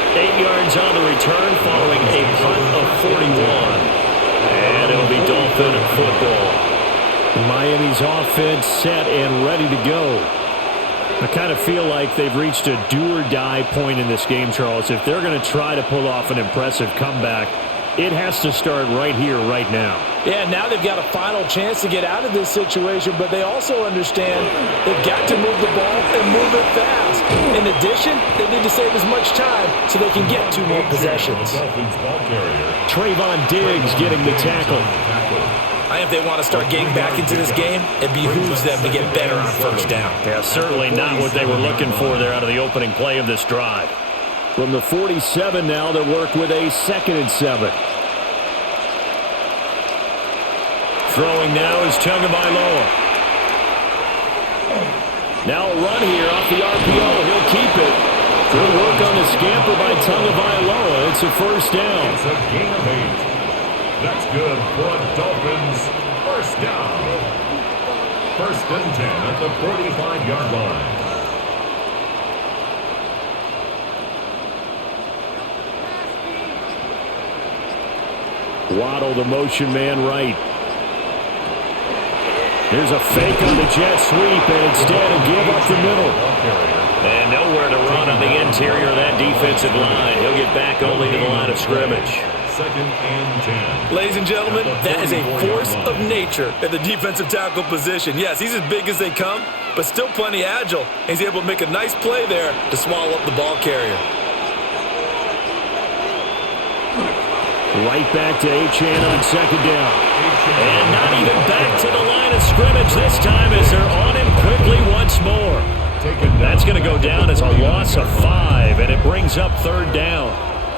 8 yards on the return following a punt of 41. And it'll be Dolphin football. Miami's offense set and ready to go. I kind of feel like they've reached a do-or-die point in this game, Charles. If they're going to try to pull off an impressive comeback, it has to start right here, right now. Yeah, now they've got a final chance to get out of this situation, but they also understand they've got to move the ball and move it fast. In addition, they need to save as much time so they can get 2 more possessions. Trayvon Diggs getting the tackle. I think if they want to start getting back into this game, it behooves them to get better on first down. Yeah, certainly not what they were looking for there out of the opening play of this drive. From the 47 now, they'll work with a 2nd and 7. Throwing now is Tagovailoa. Now a run here off the RPO. He'll keep it. Good work on the scamper by Tagovailoa. It's a first down. It's a gain of 8. That's good for a Dolphins first down. 1st and 10 at the 45-yard line. Waddle, the motion man right. Here's a fake on the jet sweep, and instead a give up the middle. And nowhere to run on the interior of that defensive line. He'll get back only to the line of scrimmage. 2nd and 10. Ladies and gentlemen, that is a force of nature at the defensive tackle position. Yes, he's as big as they come, but still plenty agile. He's able to make a nice play there to swallow up the ball carrier. Right back to Achane on 2nd down. And not even back to the line of scrimmage this time as they're on him quickly once more. That's going to go down as a loss of 5, and it brings up 3rd down.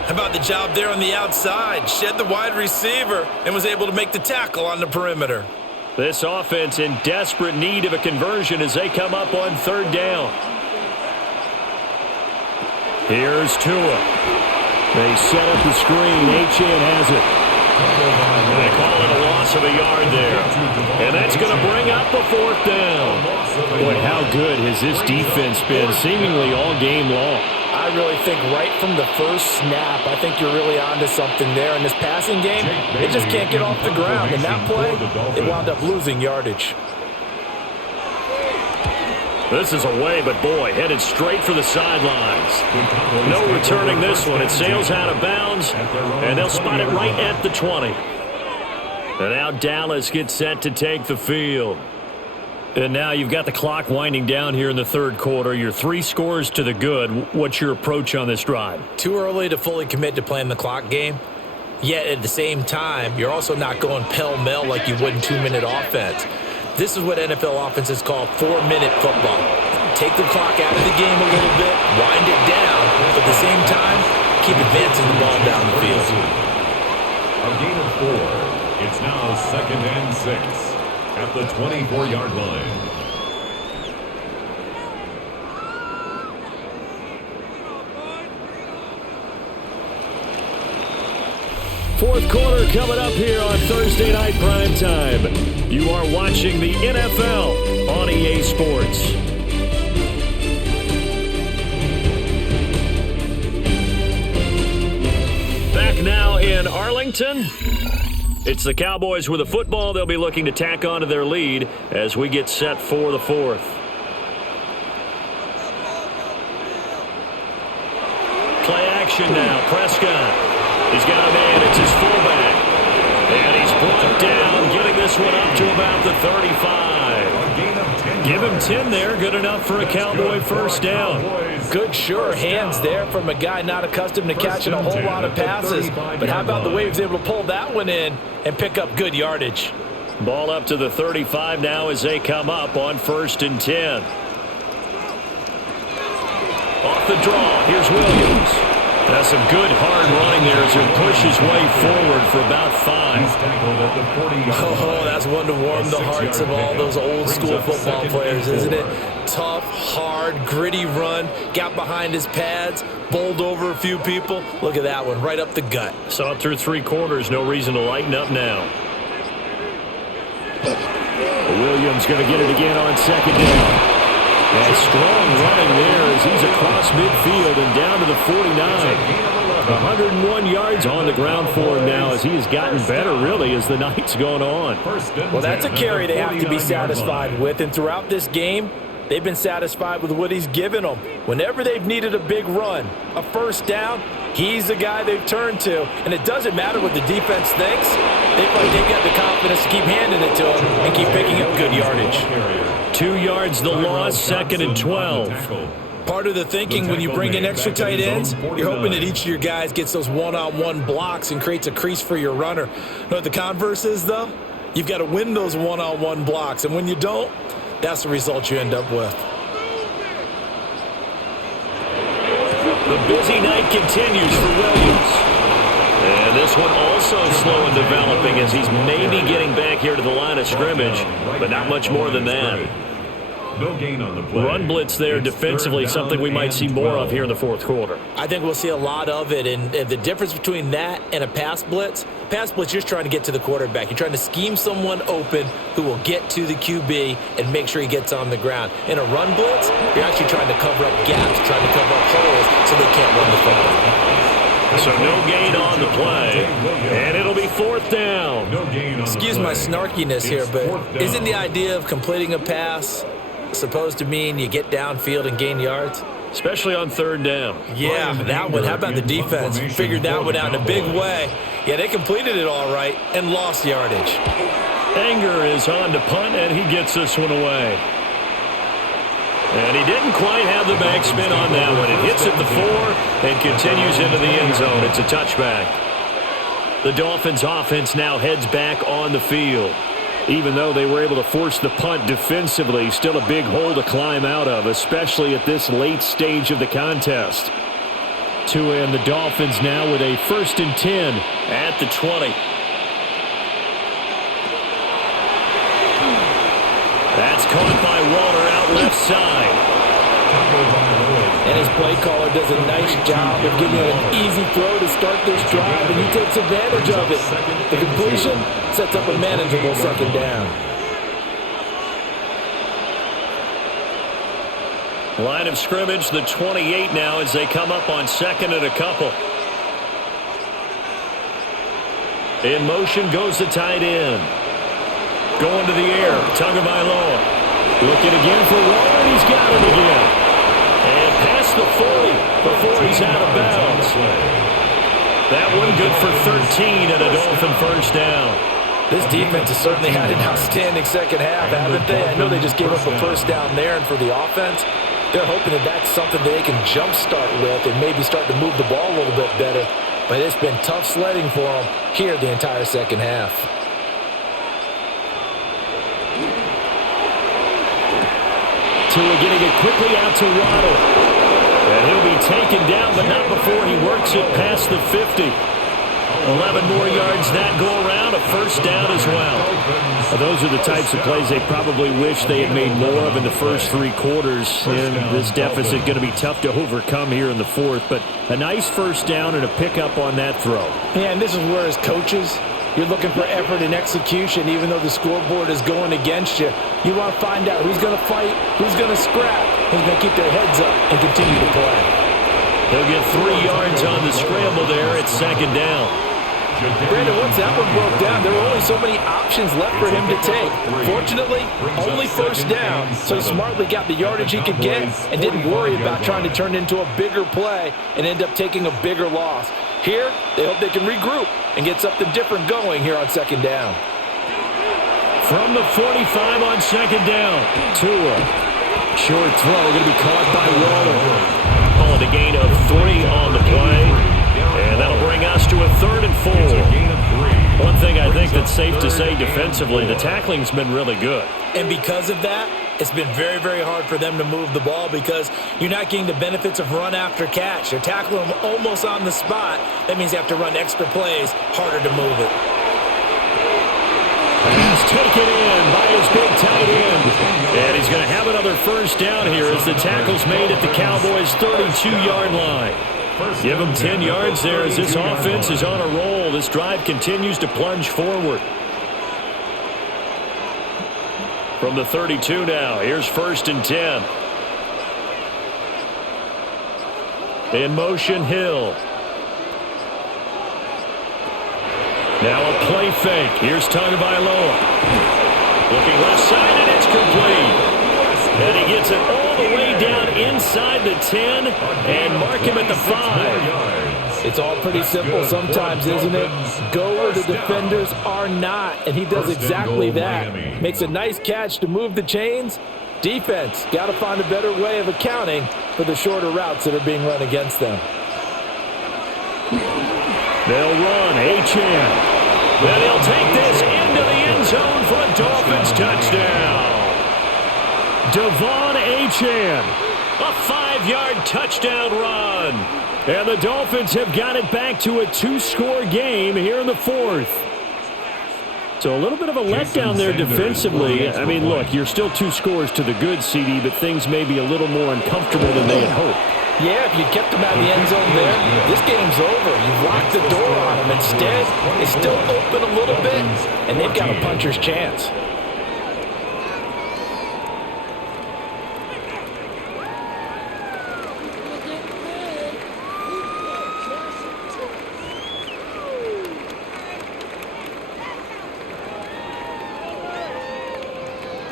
How about the job there on the outside? Shed the wide receiver and was able to make the tackle on the perimeter. This offense in desperate need of a conversion as they come up on 3rd down. Here's Tua. They set up the screen. Achane has it. They call it a loss of a yard there. And that's going to bring up the 4th down. Boy, how good has this defense been seemingly all game long? I really think right from the first snap, I think you're really onto something there. In this passing game, it just can't get off the ground. In that play, it wound up losing yardage. This is away, but boy, headed straight for the sidelines. No returning this one. It sails out of bounds, and they'll spot it right at the 20. And now Dallas gets set to take the field. And now you've got the clock winding down here in the 3rd quarter. You're 3 scores to the good. What's your approach on this drive? Too early to fully commit to playing the clock game. Yet at the same time, you're also not going pell-mell like you would in 2-minute offense. This is what NFL offenses call 4-minute football. Take the clock out of the game a little bit, wind it down, but at the same time, keep advancing the ball down the field. A gain of 4. It's now 2nd and 6 at the 24-yard line. Fourth quarter coming up here on Thursday Night Primetime. You are watching the NFL on EA Sports. Back now in Arlington. It's the Cowboys with the football. They'll be looking to tack on to their lead as we get set for the fourth. Play action now. Prescott. He's got a man. It's his fullback. And he's brought down, getting this one up to about the 35. Give him 10 there. Good enough for a Cowboy first down. Good, sure hands there from a guy not accustomed to catching a whole lot of passes. But how about the way he was able to pull that one in and pick up good yardage? Ball up to the 35 now as they come up on 1st and 10. Off the draw. Here's Williams. That's some good hard running there as he pushes way forward for about 5. Oh, that's one to warm the hearts of all those old school football players, isn't it? Tough, hard, gritty run, got behind his pads, bowled over a few people. Look at that one, right up the gut. Saw it through 3 quarters, no reason to lighten up now. Williams going to get it again on 2nd down. And strong running there as he's across midfield and down to the 49. 101 yards on the ground for him now as he has gotten better, really, as the night's gone on. Well, that's a carry they have to be satisfied with. And throughout this game, they've been satisfied with what he's given them. Whenever they've needed a big run, a first down, he's the guy they've turned to. And it doesn't matter what the defense thinks. They feel like they've got the confidence to keep handing it to him and keep picking up good yardage. 2 yards the loss, 2nd and 12. Part of the thinking when you bring in extra tight ends, you're hoping that each of your guys gets those one-on-one blocks and creates a crease for your runner. You know what the converse is, though? You've got to win those one-on-one blocks, and when you don't, that's the result you end up with. The busy night continues for Williams. And this one also slow in developing as he's maybe getting back here to the line of scrimmage, but not much more than that. No gain on the play. Run blitz there defensively, something we might see more of here in the 4th quarter. I think we'll see a lot of it, and the difference between that and a pass blitz, you're just trying to get to the quarterback. You're trying to scheme someone open who will get to the QB and make sure he gets on the ground. In a run blitz, you're actually trying to cover up gaps, trying to cover up holes so they can't run the football. So no gain on the play, and it'll be 4th down. Excuse my snarkiness here, but isn't the idea of completing a pass supposed to mean you get downfield and gain yards? Especially on 3rd down. Yeah, that one. How about the defense? Figured that one out in a big way. Yeah, they completed it all right and lost yardage. Anger is on to punt, and he gets this one away. And he didn't quite have the backspin on that one. It hits at the 4 and continues into the end zone. It's a touchback. The Dolphins offense now heads back on the field. Even though they were able to force the punt defensively, still a big hole to climb out of, especially at this late stage of the contest. To end the Dolphins now with a 1st and 10 at the 20. That's caught by Waller out left side. And his play caller does a nice job of giving him an easy throw to start this drive, and he takes advantage of it. The completion sets up a manageable 2nd down. Line of scrimmage, the 28 now as they come up on 2nd and a couple. In motion goes the tight end. Going to the air, Tagovailoa. Looking again for Waller, and he's got it again. And past the 40 before he's out of bounds. That one good for 13 and a Dolphin first down. This defense has certainly had an outstanding 2nd half, haven't they? I know they just gave up a first down there, and for the offense, they're hoping that that's something they can jumpstart with and maybe start to move the ball a little bit better. But it's been tough sledding for them here the entire 2nd half. Tua getting it quickly out to Waddle. And he'll be taken down, but not before he works it past the 50. 11 more yards that go around, a first down as well. Those are the types of plays they probably wish they had made more of in the first 3 quarters. And this deficit going to be tough to overcome here in the fourth. But a nice first down and a pickup on that throw. Yeah, and this is where as coaches, you're looking for effort and execution, even though the scoreboard is going against you. You want to find out who's going to fight, who's going to scrap, who's going to keep their heads up and continue to play. He'll get 3 yards on the scramble there. It's second down. Brandon, once that one broke down, there were only so many options left for him to take. Fortunately, only first down, so he smartly got the yardage he could get and didn't worry about trying to turn it into a bigger play and end up taking a bigger loss. Here, they hope they can regroup and get something different going here on second down. From the 45 on second down, Tua. Short throw, going to be caught by Waller. Calling a gain of 3 on the play. And that'll bring us to a 3rd and 4. One thing I think that's safe to say defensively, the tackling's been really good. And because of that, it's been very, very hard for them to move the ball because you're not getting the benefits of run after catch. They're tackling them almost on the spot. That means you have to run extra plays, harder to move it. Pass taken in by his big tight end. And he's going to have another first down here as the tackle's made at the Cowboys' 32-yard line. Give him 10 yards there as this offense is on a roll. This drive continues to plunge forward. From the 32 now, here's 1st and 10. In motion, Hill. Now a play fake. Here's Tagovailoa. Looking left side, and it's complete. And he gets it all the way down inside the 10 and mark him at the 5. It's all pretty simple sometimes, isn't it? Go where the defenders are not, and he does exactly that. Makes a nice catch to move the chains. Defense got to find a better way of accounting for the shorter routes that are being run against them. They'll run. Achane. Then he'll take this into the end zone for a Dolphins touchdown. Devon Achane, a 5-yard touchdown run. And the Dolphins have got it back to a 2-score game here in the 4th. So a little bit of a letdown there defensively. I mean, look, you're still 2 scores to the good, CD, but things may be a little more uncomfortable than they had hoped. Yeah, if you kept them out of the end zone there, this game's over. You've locked the door on them. Instead, it's still open a little bit, and they've got a puncher's chance.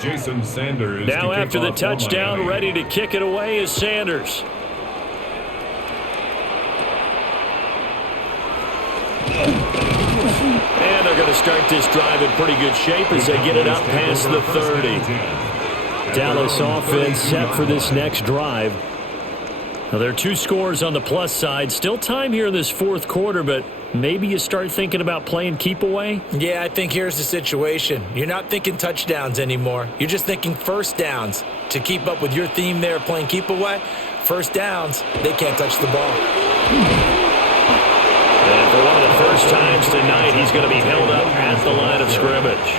Jason Sanders. Now after the touchdown, ready to kick it away is Sanders. And they're going to start this drive in pretty good shape as they get it up past the 30. Dallas offense set for this next drive. Now, there are 2 scores on the plus side. Still time here in this 4th quarter, but maybe you start thinking about playing keep away? Yeah, I think here's the situation. You're not thinking touchdowns anymore. You're just thinking first downs. To keep up with your theme there, playing keep away, first downs, they can't touch the ball. And for one of the first times tonight, he's going to be held up at the line of scrimmage.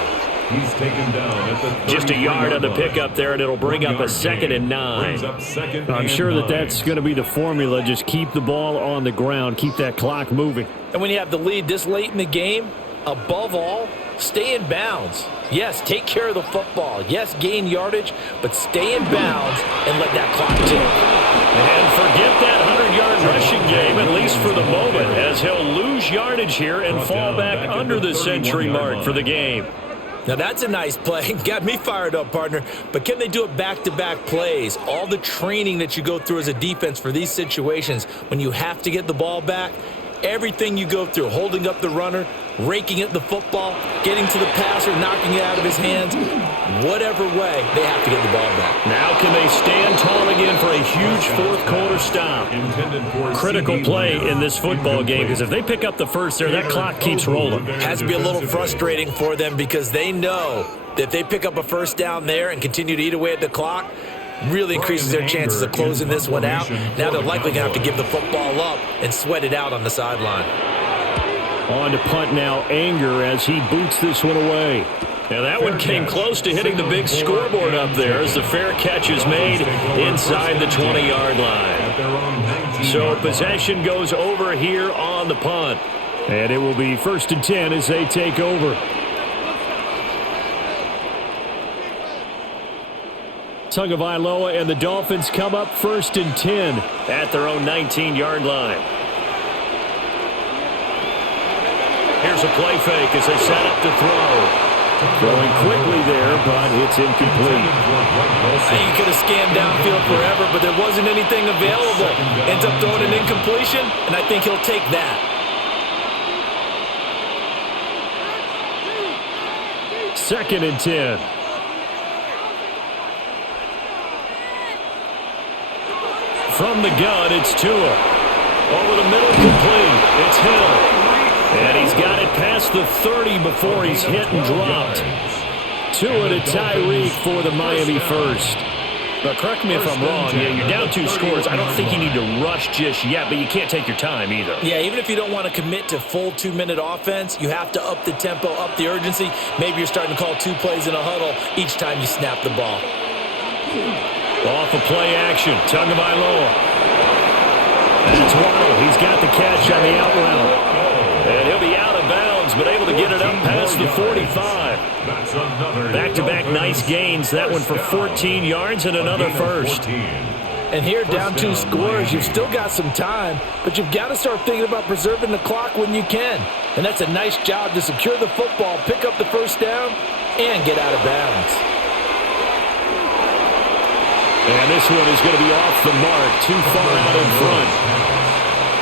He's taken down at the Just a yard on the pickup there, and it'll bring up a 2nd and 9. I'm sure that that's going to be the formula. Just keep the ball on the ground. Keep that clock moving. And when you have the lead this late in the game, above all, stay in bounds. Yes, take care of the football. Yes, gain yardage, but stay in bounds and let that clock tick. And forget that 100-yard rushing game, at least for the moment, as he'll lose yardage here and fall back under the century mark for the game. Now that's a nice play. Got me fired up, partner. But can they do it back-to-back plays? All the training that you go through as a defense for these situations, when you have to get the ball back, everything you go through, holding up the runner, raking at the football, getting to the passer, knocking it out of his hands, whatever way, they have to get the ball back. Now can they stand tall again for a huge 4th quarter stop? Critical play in this football game, because if they pick up the first there, that clock keeps rolling. Has to be a little frustrating for them because they know that if they pick up a first down there and continue to eat away at the clock, really increases their chances of closing this one out. Now they're likely going to have to give the football up and sweat it out on the sideline. On to punt now, Anger as he boots this one away. And that one came close to hitting the big scoreboard up there as the fair catch is made inside the 20-yard line. So possession goes over here on the punt. And it will be 1st and 10 as they take over. Tagovailoa and the Dolphins come up 1st and 10 at their own 19-yard line. Here's a play fake as they set up to throw. Throwing quickly there, but it's incomplete. You could have scanned downfield forever, but there wasn't anything available. Ends up throwing an incompletion, and I think he'll take that. 2nd and 10. From the gun, it's Tua. Over the middle, complete. It's Hill. And he's got it past the 30 before he's hit and dropped. Tua to Tyreek for the Miami first. But correct me if I'm wrong, you're down 2 scores. I don't think you need to rush just yet, but you can't take your time either. Yeah, even if you don't want to commit to full 2-minute offense, you have to up the tempo, up the urgency. Maybe you're starting to call 2 plays in a huddle each time you snap the ball. Off of play action, Tagovailoa. That's Waddle. He's got the catch on the out route. And he'll be out of bounds, but able to get it up past the 45. Back-to-back nice gains. That one for 14 yards and another first. And here, down 2 scores, you've still got some time, but you've got to start thinking about preserving the clock when you can. And that's a nice job to secure the football, pick up the first down, and get out of bounds. And this one is going to be off the mark, too far out in front.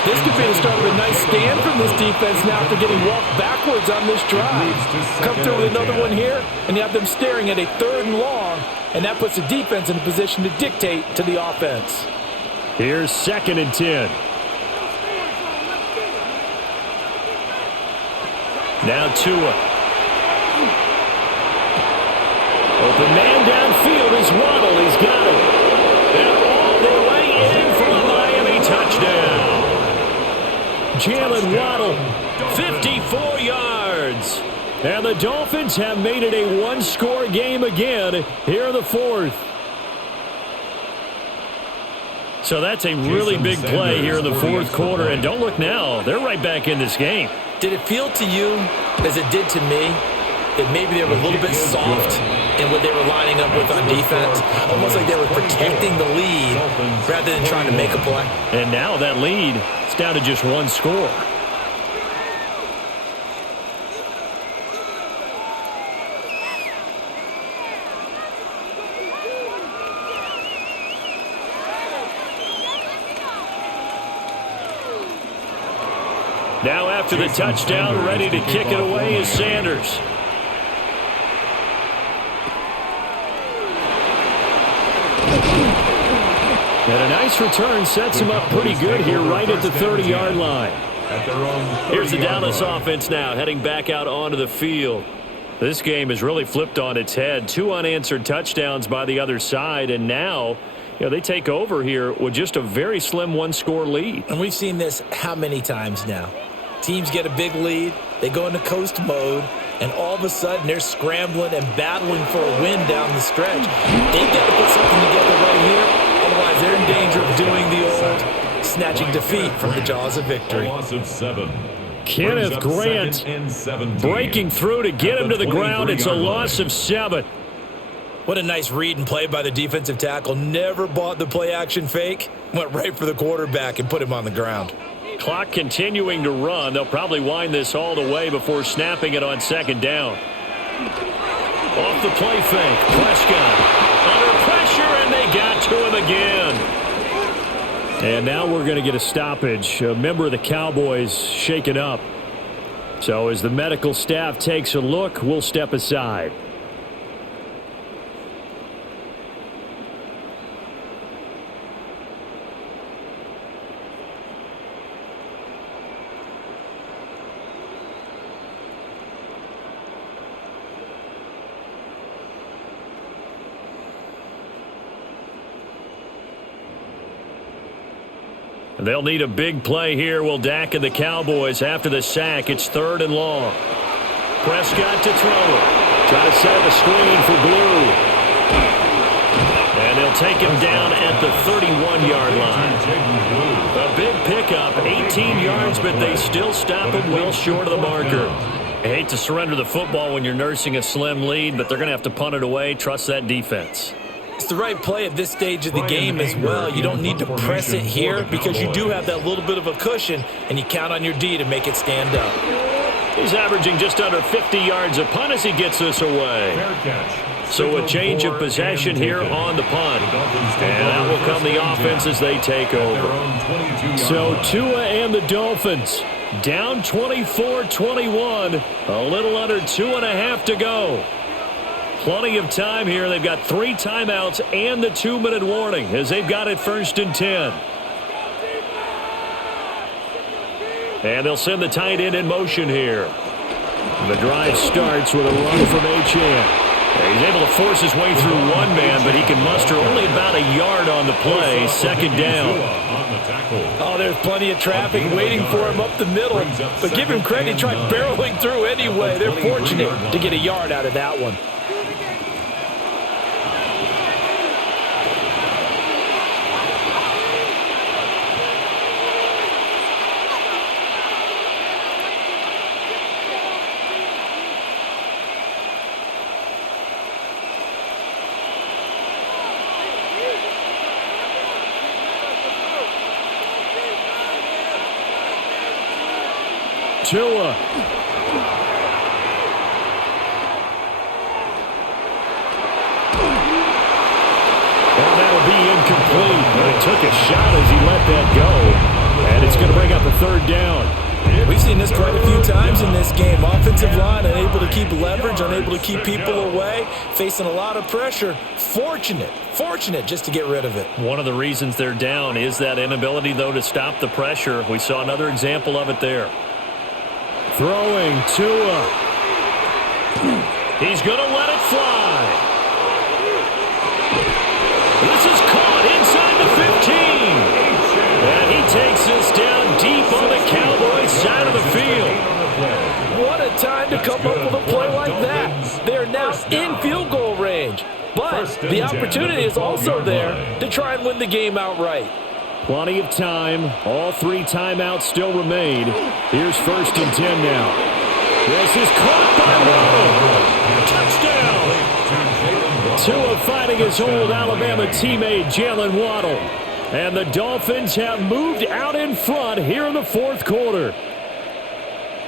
This could be the start of a nice stand from this defense now after getting walked backwards on this drive. Come through with another one here, and you have them staring at a 3rd and long, and that puts the defense in a position to dictate to the offense. Here's 2nd and 10. Now Tua. Open man downfield is Waddle. He's got it. And all the way in for a Miami touchdown. Jalen Waddle, 54 yards. And the Dolphins have made it a 1-score game again here in the 4th. So that's a really big play here in the 4th quarter. And don't look now, they're right back in this game. Did it feel to you, as it did to me, that maybe they were a little bit soft in what they were lining up with on defense? Almost like they were protecting the lead rather than trying to make a play. And now that lead is down to just 1 score. Now after the touchdown, ready to kick it away is Sanders. And a nice return sets him up pretty good here right at the 30-yard line. Here's the Dallas offense now heading back out onto the field. This game has really flipped on its head. 2 unanswered touchdowns by the other side, and now they take over here with just a very slim 1-score lead. And we've seen this how many times now? Teams get a big lead, they go into coast mode, and all of a sudden they're scrambling and battling for a win down the stretch. They've got to put something together right here, otherwise they're in danger of doing the old snatching defeat from the jaws of victory. Kenneth Grant breaking through to get him to the ground. It's a loss of 7. What a nice read and play by the defensive tackle. Never bought the play action fake. Went right for the quarterback and put him on the ground. Clock continuing to run. They'll probably wind this all the way before snapping it on 2nd down. Off the play fake. Prescott under pressure, and they got to him again. And now we're going to get a stoppage. A member of the Cowboys shaken up. So as the medical staff takes a look, we'll step aside. They'll need a big play here. Will Dak and the Cowboys after the sack. It's 3rd and long. Prescott to throw it. Try to set up a screen for Blue. And they'll take him down at the 31-yard line. A big pickup, 18 yards, but they still stop him well short of the marker. I hate to surrender the football when you're nursing a slim lead, but they're going to have to punt it away. Trust that defense. It's the right play at this stage of the game as well. You don't need to press it here because you do have that little bit of a cushion, and you count on your D to make it stand up. He's averaging just under 50 yards a punt as he gets this away. So a change of possession here on the punt. And that will come the offense as they take over. So Tua and the Dolphins down 24-21. A little under 2.5 to go. Plenty of time here. They've got 3 timeouts and the 2-minute warning as they've got it 1st and 10. And they'll send the tight end in motion here. The drive starts with a run from Achane. He's able to force his way through one man, but he can muster only about a yard on the play. 2nd down. Oh, there's plenty of traffic waiting for him up the middle. But give him credit, he tried barreling through anyway. They're fortunate to get a yard out of that one. Tua. And that'll be incomplete. But he took a shot as he let that go. And it's going to bring up a 3rd down. We've seen this quite a few times in this game. Offensive line unable to keep leverage, unable to keep people away, facing a lot of pressure. Fortunate just to get rid of it. One of the reasons they're down is that inability, though, to stop the pressure. We saw another example of it there. Throwing Tua. He's going to let it fly. This is caught inside the 15. And he takes this down deep on the Cowboys side of the field. What a time to come up with a play like that. They're now in field goal range. But the opportunity is also there to try and win the game outright. Plenty of time. All 3 timeouts still remain. Here's 1st and 10 now. This is caught by Waddle. Touchdown. Tua fighting his old Alabama teammate Jalen Waddle. And the Dolphins have moved out in front here in the 4th quarter.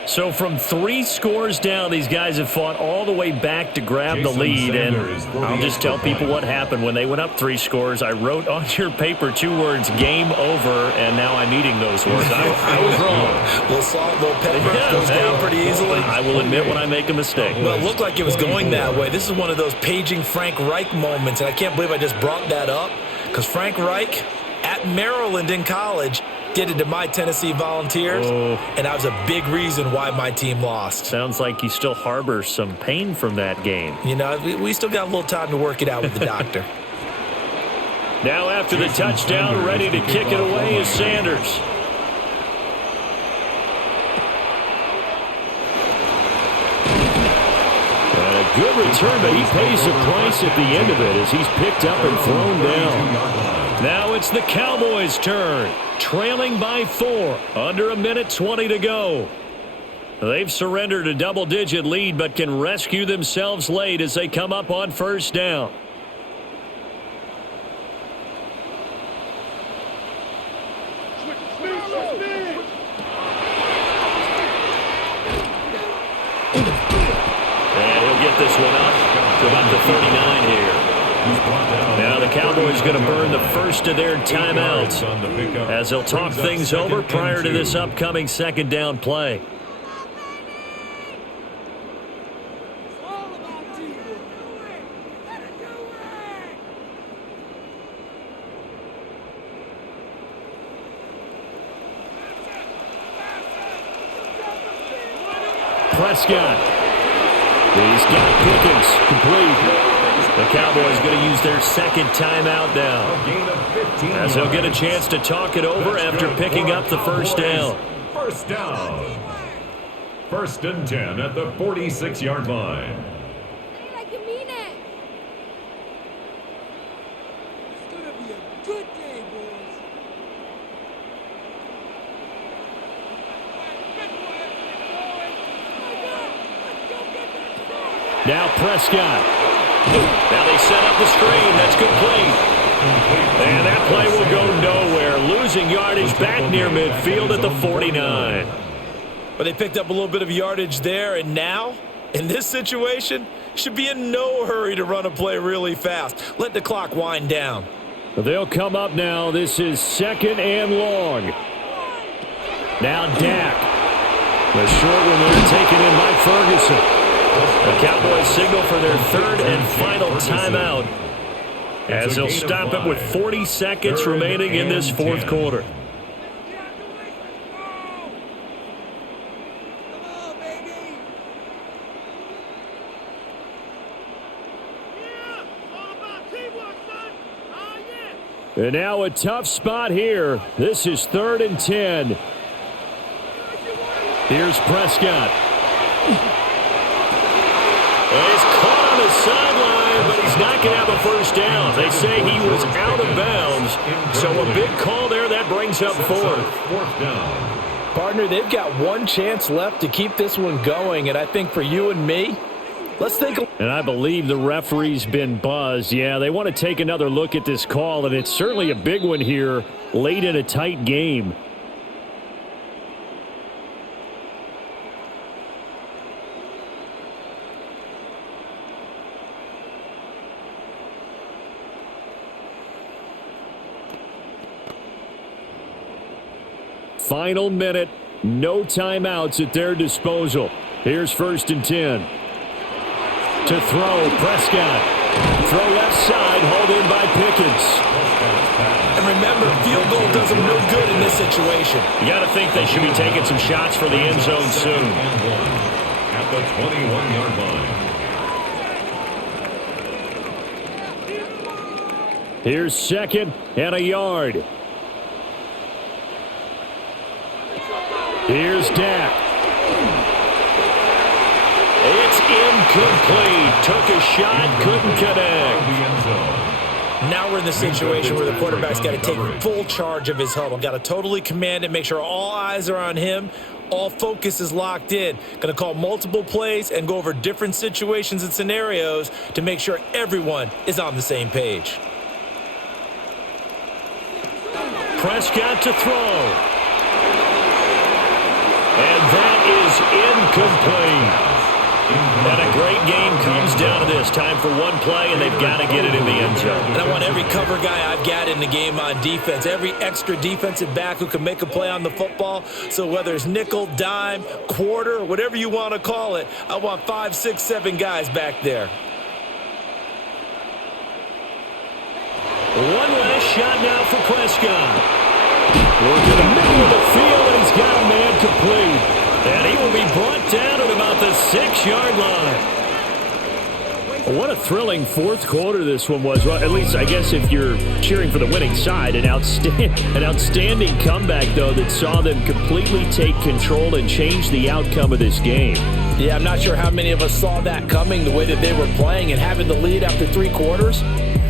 So from 3 scores down, these guys have fought all the way back to grab the lead. And I'll just tell people what happened when they went up 3 scores. I wrote on your paper 2 words, game over, and now I'm eating those words. I was wrong. Little salt, little pepper goes down pretty easily. I will admit when I make a mistake. Well, it looked like it was going that way. This is one of those paging Frank Reich moments, and I can't believe I just brought that up because Frank Reich at Maryland in college did it to my Tennessee Volunteers, and that was a big reason why my team lost. Sounds like you still harbor some pain from that game. You know, we still got a little time to work it out with the doctor. Now after the touchdown, ready to kick it away is Sanders. And a good return, but he pays the price at the end of it as he's picked up and thrown down. Now it's the Cowboys' turn, trailing by 4, under 1:20 to go. They've surrendered a double-digit lead, but can rescue themselves late as they come up on 1st down. And he'll get this one up to about the 39 here. Now the Cowboys going to burn the first of their timeouts as they'll talk things over prior to this upcoming 2nd down play. Prescott. He's got Pickens complete. The Cowboys going to use their second timeout now, A gain of 15 as they'll get a yards. chance to talk it over That's after good picking for up the first Cowboys. down. First down. 1st and 10 at the 46-yard line. Say like you mean it. It's gonna be a good day, boys. Now Prescott. Now they set up the screen. That's complete. And that play will go nowhere. Losing yardage back near midfield at the 49. But they picked up a little bit of yardage there, and now, in this situation, should be in no hurry to run a play really fast. Let the clock wind down. They'll come up now. This is 2nd and long. Now Dak. The short one there taken in by Ferguson. The Cowboys signal for their 3rd and final timeout, as they'll stop it with 40 seconds remaining in this 4th quarter. And now a tough spot here. This is 3rd and 10. Here's Prescott. He's caught on the sideline, but he's not going to have a first down. They say he was out of bounds. So a big call there. That brings up 4th down. Partner, they've got one chance left to keep this one going, and I think for you and me, let's think. And I believe the referee's been buzzed. Yeah, they want to take another look at this call, and it's certainly a big one here late in a tight game. Final minute, no timeouts at their disposal. Here's 1st and 10. To throw, Prescott. Throw left side, hauled in by Pickens. And remember, field goal does them no good in this situation. You got to think they should be taking some shots for the end zone soon. At the 21-yard line. Here's 2nd and a yard. Here's Dak. It's incomplete. Took a shot, couldn't connect. Now we're in the situation where the quarterback's got to take full charge of his huddle. Got to totally command it, make sure all eyes are on him. All focus is locked in. Going to call multiple plays and go over different situations and scenarios to make sure everyone is on the same page. Prescott to throw. And that is incomplete. And a great game comes down to this. Time for one play, and they've got to get it in the end zone. And I want every cover guy I've got in the game on defense, every extra defensive back who can make a play on the football. So whether it's nickel, dime, quarter, whatever you want to call it, I want 5, 6, 7 guys back there. One last shot now for Prescott. Working the middle of the field, and he's got a man complete. And he will be brought down at about the 6-yard line. What a thrilling 4th quarter this one was. Well, at least, I guess, if you're cheering for the winning side. An outstanding comeback, though, that saw them completely take control and change the outcome of this game. Yeah, I'm not sure how many of us saw that coming, the way that they were playing and having the lead after 3 quarters.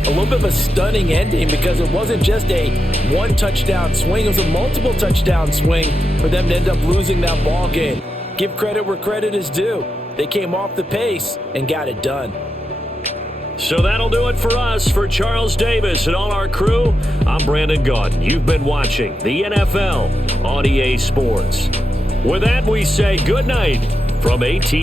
A little bit of a stunning ending because it wasn't just a one-touchdown swing. It was a multiple touchdown swing for them to end up losing that ball game. Give credit where credit is due. They came off the pace and got it done. So that'll do it for us. For Charles Davis and all our crew, I'm Brandon Gaudin. You've been watching the NFL on EA Sports. With that, we say good night from AT&T.